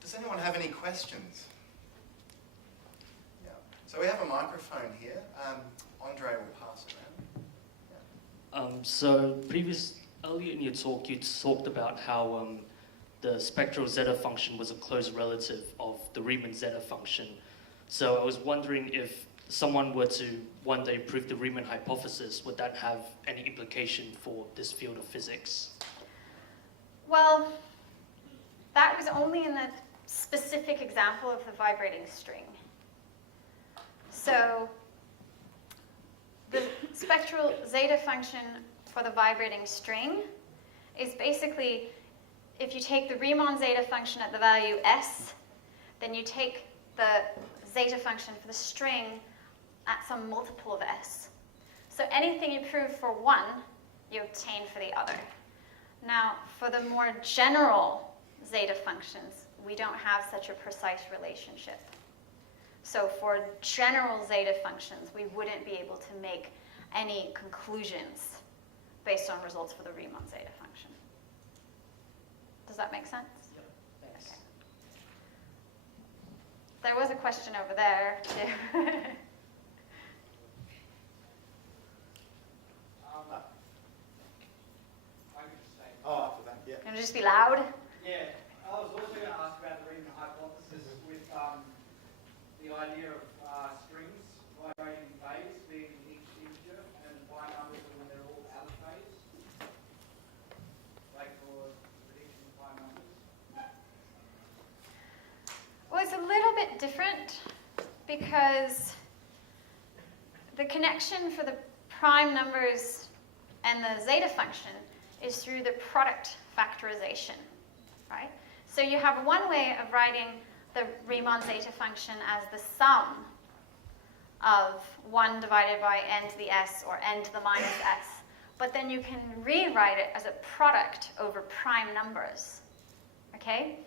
Does anyone have any questions? Yeah. So we have a microphone here. Andre will pass it around. Yeah. So earlier in your talk, you talked about how the spectral zeta function was a close relative of the Riemann zeta function. So I was wondering if someone were to one day prove the Riemann hypothesis, would that have any implication for this field of physics? Well, that was only in the specific example of the vibrating string. So the spectral zeta function for the vibrating string is basically, if you take the Riemann zeta function at the value s, then you take the zeta function for the string at some multiple of s. So anything you prove for one, you obtain for the other. Now, for the more general zeta functions, we don't have such a precise relationship. So for general zeta functions, we wouldn't be able to make any conclusions based on results for the Riemann zeta function. Does that make sense? Yeah, thanks. Okay. There was a question over there, too. I could say. Oh, after that, yeah. Can it just be loud? Yeah, idea of strings, vibrating phase being each integer, and prime numbers are when they're all out of phase, like for prediction of prime numbers? Well, it's a little bit different because the connection for the prime numbers and the zeta function is through the product factorization, right? So you have one way of writing the Riemann zeta function as the sum of 1 divided by n to the s or n to the minus s, but then you can rewrite it as a product over prime numbers, okay?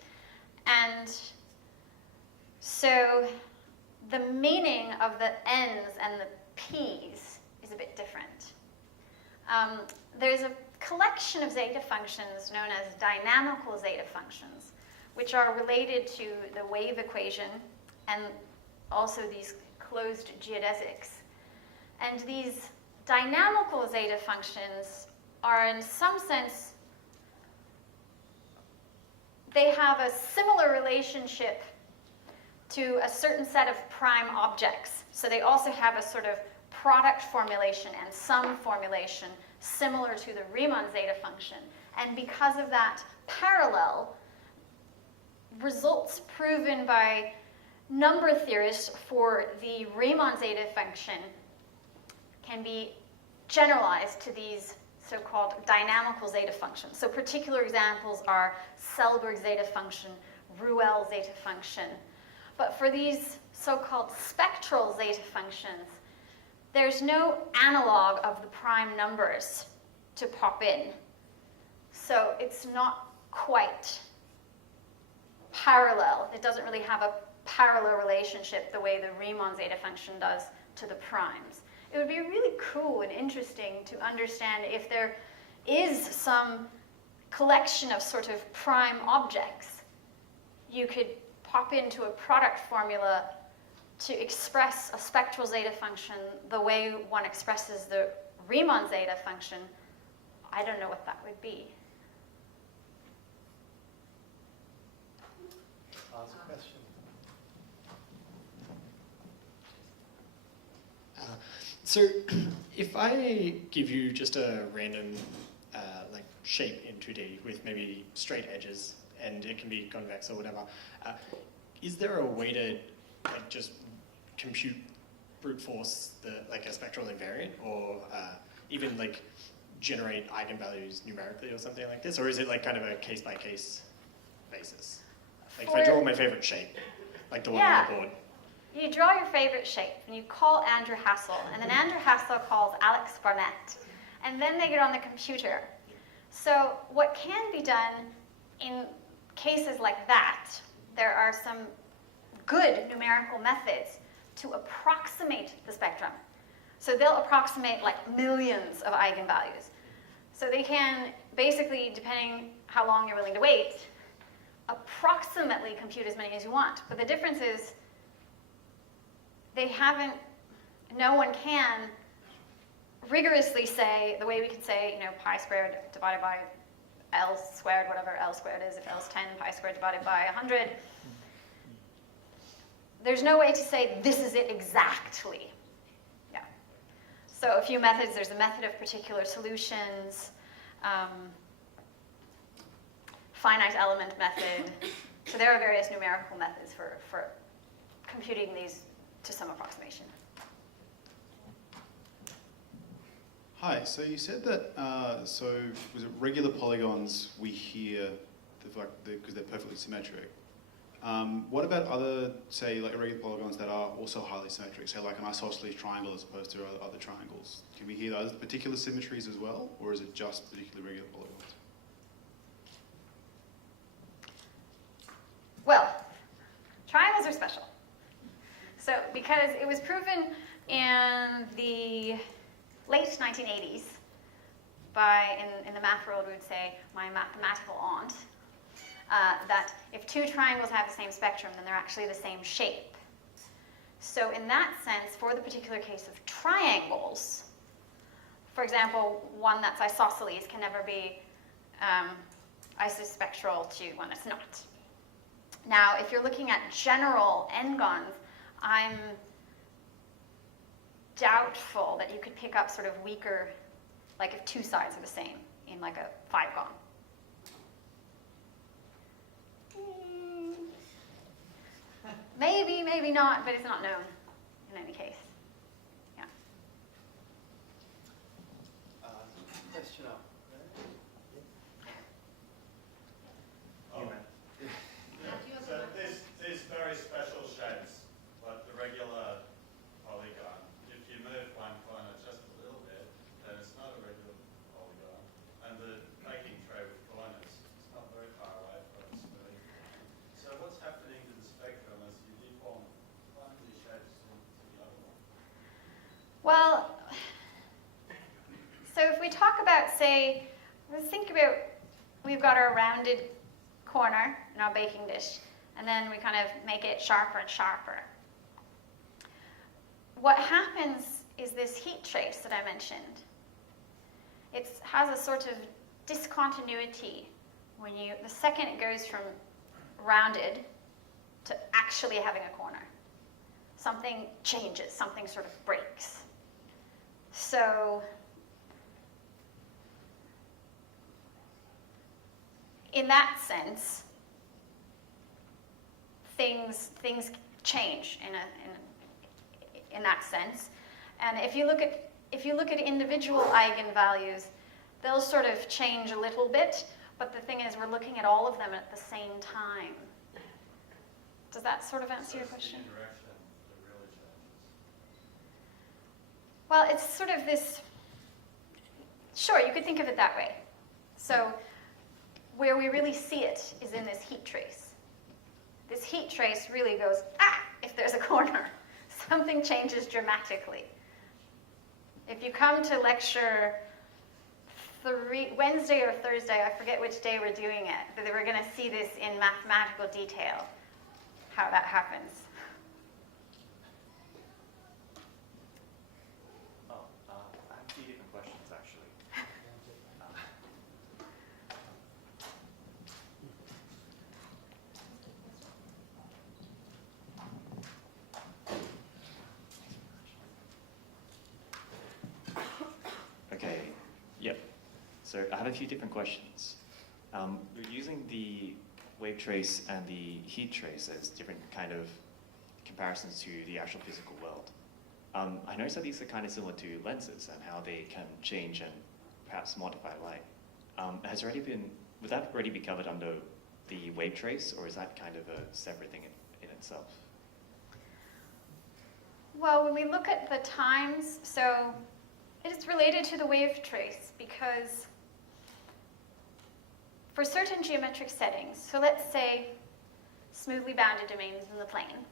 And so the meaning of the n's and the p's is a bit different. There's a collection of zeta functions known as dynamical zeta functions, which are related to the wave equation and also these closed geodesics. And these dynamical zeta functions are, in some sense, they have a similar relationship to a certain set of prime objects. So they also have a sort of product formulation and sum formulation similar to the Riemann zeta function. And because of that parallel, results proven by number theorists for the Riemann zeta function can be generalized to these so-called dynamical zeta functions. So particular examples are Selberg zeta function, Rowlett zeta function. But for these so-called spectral zeta functions, there's no analog of the prime numbers to pop in. So it's not quite parallel. It doesn't really have a parallel relationship the way the Riemann zeta function does to the primes. It would be really cool and interesting to understand if there is some collection of sort of prime objects you could pop into a product formula to express a spectral zeta function the way one expresses the Riemann zeta function. I don't know what that would be. Ask a question. So if I give you just a random like shape in 2D with maybe straight edges, and it can be convex or whatever, is there a way to like just compute brute force like a spectral invariant, or even like generate eigenvalues numerically or something like this, or is it like kind of a case-by-case basis? Like if I draw my favorite shape, like the one on the board. You draw your favorite shape, and you call Andrew Hassel, and then Andrew Hassel calls Alex Barnett, and then they get on the computer. So what can be done in cases like that, there are some good numerical methods to approximate the spectrum. So they'll approximate like millions of eigenvalues. So they can basically, depending how long you're willing to wait, approximately compute as many as you want. But the difference is no one can rigorously say, the way we can say, pi squared divided by L squared, whatever L squared is, if L is 10, pi squared divided by 100. There's no way to say this is it exactly. Yeah. So a few methods. There's a method of particular solutions, finite element method. So there are various numerical methods for computing these to some approximation. Hi, so you said that, was it regular polygons we hear, because they're perfectly symmetric. What about other, say, like irregular polygons that are also highly symmetric, say like an isosceles triangle as opposed to other triangles? Can we hear those particular symmetries as well, or is it just particularly regular polygons? Well, triangles are special. So because it was proven in the late 1980s by, in the math world we would say, my mathematical aunt, that if two triangles have the same spectrum, then they're actually the same shape. So in that sense, for the particular case of triangles, for example, one that's isosceles can never be isospectral to one that's not. Now, if you're looking at general n-gons, I'm doubtful that you could pick up sort of weaker, like if two sides are the same in like a five-gon. Maybe, maybe not, but it's not known in any case. Yeah. Question up. So these very special shapes, like the regular polygon, if you move one corner just a little bit, then it's not a regular polygon. And the baking tray with corners, it's not very far away from its smooth. So what's happening to the spectrum as you deform one of these shapes to the other one? Well, so if we talk about, say, let's think about, we've got our rounded corner in our baking dish, and then we kind of make it sharper and sharper. What happens is this heat trace that I mentioned. It has a sort of discontinuity when the second it goes from rounded to actually having a corner. Something changes, something sort of breaks. So in that sense, things change in that sense. And if you look at individual eigenvalues, they'll sort of change a little bit, but the thing is we're looking at all of them at the same time. Does that sort of answer your question? The interaction that really changes. Well, it's sort of this, sure, you could think of it that way. So where we really see it is in this heat trace. This heat trace really goes, if there's a corner. Something changes dramatically. If you come to lecture Wednesday or Thursday, I forget which day we're doing it, but we're going to see this in mathematical detail, how that happens. I have two different questions, actually. Okay, yep. So I have a few different questions. We're using the wave trace and the heat trace as different kind of comparisons to the actual physical world. I noticed that these are kind of similar to lenses and how they can change and perhaps modify light. Would that already be covered under the wave trace, or is that kind of a separate thing in itself? Well, when we look at the times, so it's related to the wave trace because for certain geometric settings, so let's say smoothly bounded domains in the plane,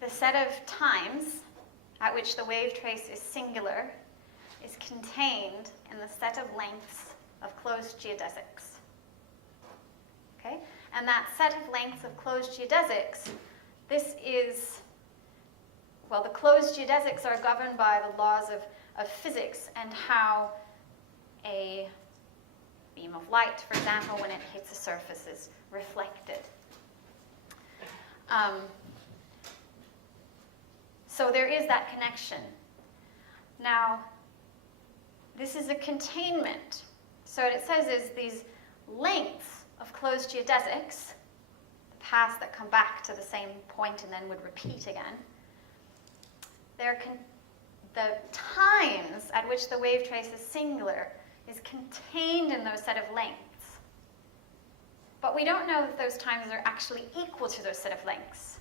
the set of times at which the wave trace is singular is contained in the set of lengths of closed geodesics. Okay? And that set of lengths of closed geodesics, this is, well, the closed geodesics are governed by the laws of physics and how a beam of light, for example, when it hits a surface is reflected. So there is that connection. Now, this is a containment. So what it says is these lengths of closed geodesics, the paths that come back to the same point and then would repeat again, the times at which the wave trace is singular is contained in those set of lengths. But we don't know if those times are actually equal to those set of lengths.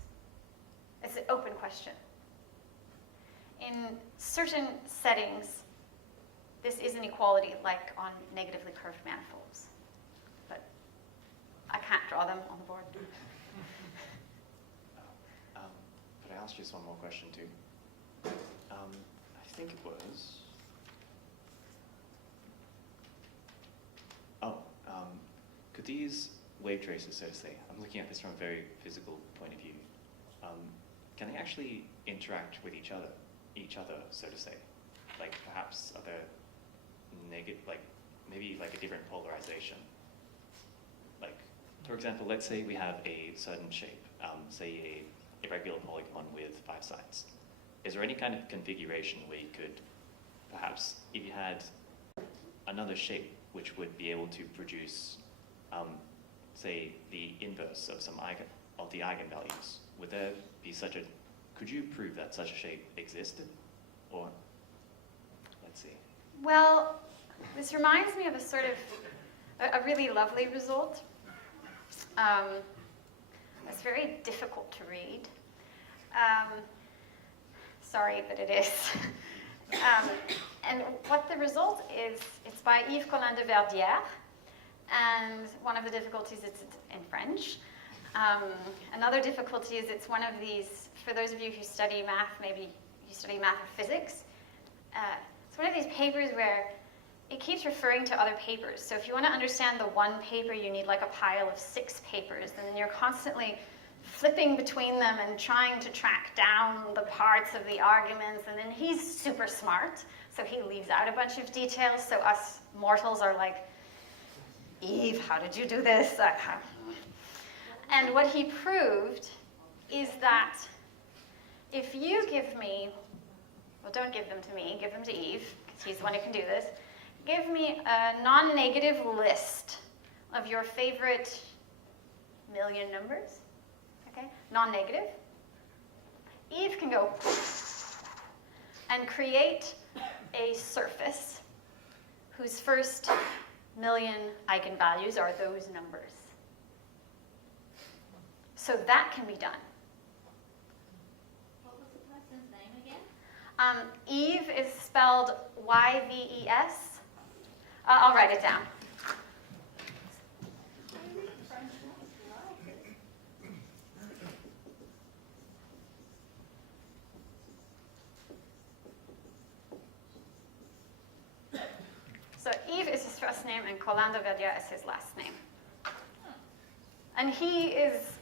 It's an open question. In certain settings, this is an equality, like on negatively curved manifolds. But I can't draw them on the board. Could I ask just one more question, too? I think it was... could these wave traces, so to say, I'm looking at this from a very physical point of view, can they actually interact with each other, so to say? Like perhaps are there maybe like a different polarization? Like, for example, let's say we have a certain shape, say irregular polygon with 5 sides. Is there any kind of configuration where you could, perhaps, if you had another shape which would be able to produce, say, the inverse of of the eigenvalues, would there be such a, could you prove that such a shape existed? Or, let's see. Well, this reminds me of a really lovely result. It's very difficult to read. Sorry, but it is. And what the result is, it's by Yves Collin de Verdière, and one of the difficulties is it's in French. Another difficulty is it's one of these, for those of you who study math, maybe you study math or physics, it's one of these papers where it keeps referring to other papers. So if you want to understand the one paper, you need like a pile of 6 papers, and then you're constantly flipping between them and trying to track down the parts of the arguments, and then he's super smart, so he leaves out a bunch of details, so us mortals are like, Eve, how did you do this? And what he proved is that if you give me, well, don't give them to me, give them to Eve, because he's the one who can do this, give me a non-negative list of your favorite million numbers. Okay, non-negative. Eve can go and create a surface whose first million eigenvalues are those numbers. So that can be done. What was the person's name again? Eve is spelled Y-V-E-S. I'll write it down. So Yves is his first name and Collin de Verdière is his last name. And he is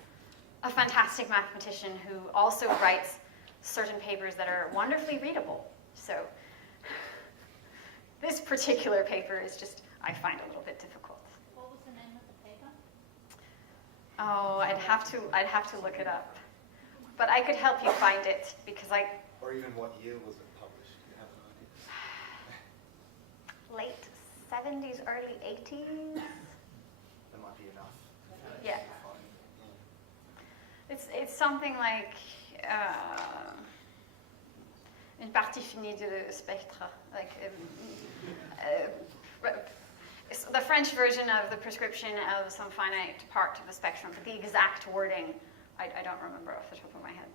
a fantastic mathematician who also writes certain papers that are wonderfully readable. So this particular paper is just, I find a little bit difficult. What was the name of the paper? Oh, I'd have to look it up. But I could help you find it because Or even what year was it published? Do you have an idea? late 70s, early 80s. That might be enough. Yeah. It's something like une partie finie de spectre, like it's the French version of the prescription of some finite part of the spectrum, but the exact wording I don't remember off the top of my head.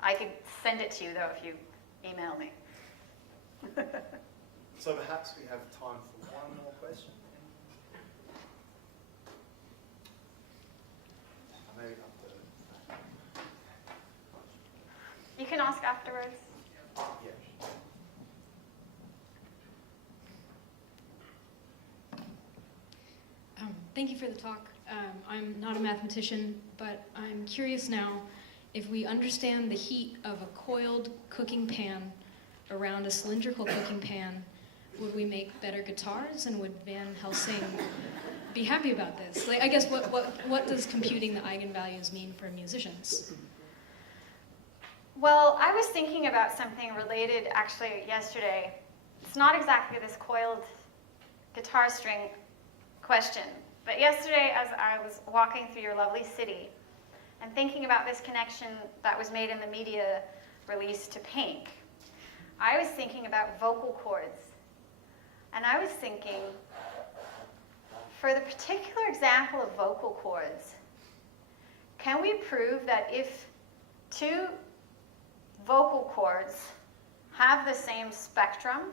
I could send it to you though if you email me. So perhaps we have time for one more question. Maybe up the... You can ask afterwards. Yeah. Thank you for the talk. I'm not a mathematician, but I'm curious now if we understand the heat of a coiled cooking pan around a cylindrical cooking pan, would we make better guitars, and would Van Helsing be happy about this? Like, I guess what does computing the eigenvalues mean for musicians? Well, I was thinking about something related actually yesterday. It's not exactly this coiled guitar string question, but yesterday as I was walking through your lovely city and thinking about this connection that was made in the media release to Pink, I was thinking about vocal cords. And I was thinking, for the particular example of vocal cords, can we prove that if 2 vocal cords have the same spectrum?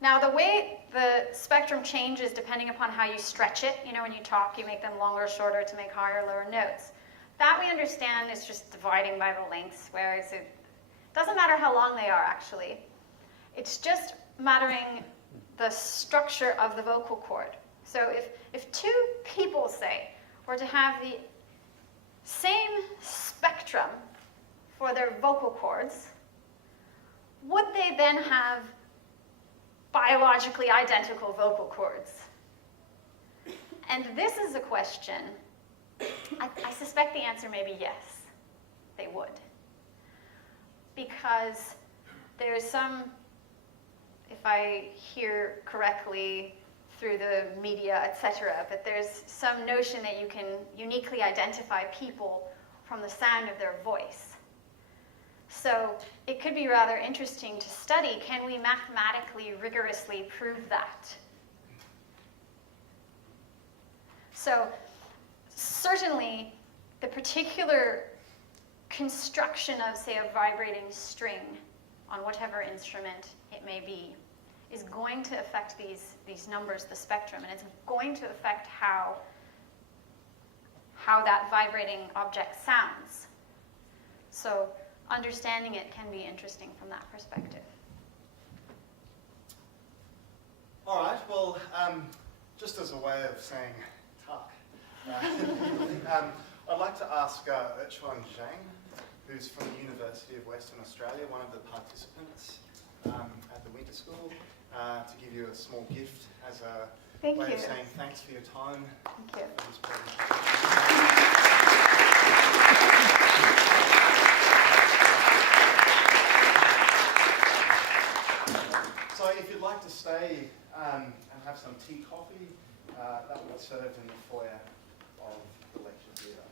Now, the way the spectrum changes depending upon how you stretch it, you know, when you talk, you make them longer or shorter to make higher or lower notes. That we understand is just dividing by the lengths, whereas it doesn't matter how long they are, actually. It's just mattering the structure of the vocal cord. So if 2 people, say, were to have the same spectrum for their vocal cords, would they then have biologically identical vocal cords? And this is a question I suspect the answer may be yes, they would. Because there's some, if I hear correctly through the media, etc., but there's some notion that you can uniquely identify people from the sound of their voice. So it could be rather interesting to study, can we mathematically, rigorously prove that? So certainly the particular construction of, say, a vibrating string on whatever instrument it may be is going to affect these numbers, the spectrum, and it's going to affect how that vibrating object sounds. So understanding it can be interesting from that perspective. All right, well, just as a way of saying talk, I'd like to ask Erchuan Zhang, who's from the University of Western Australia, one of the participants at the Winter School, to give you a small gift as a way of saying thanks for your time. Thank you. For this presentation. So if you'd like to stay and have some tea, coffee, that will be served in the foyer of the lecture theatre.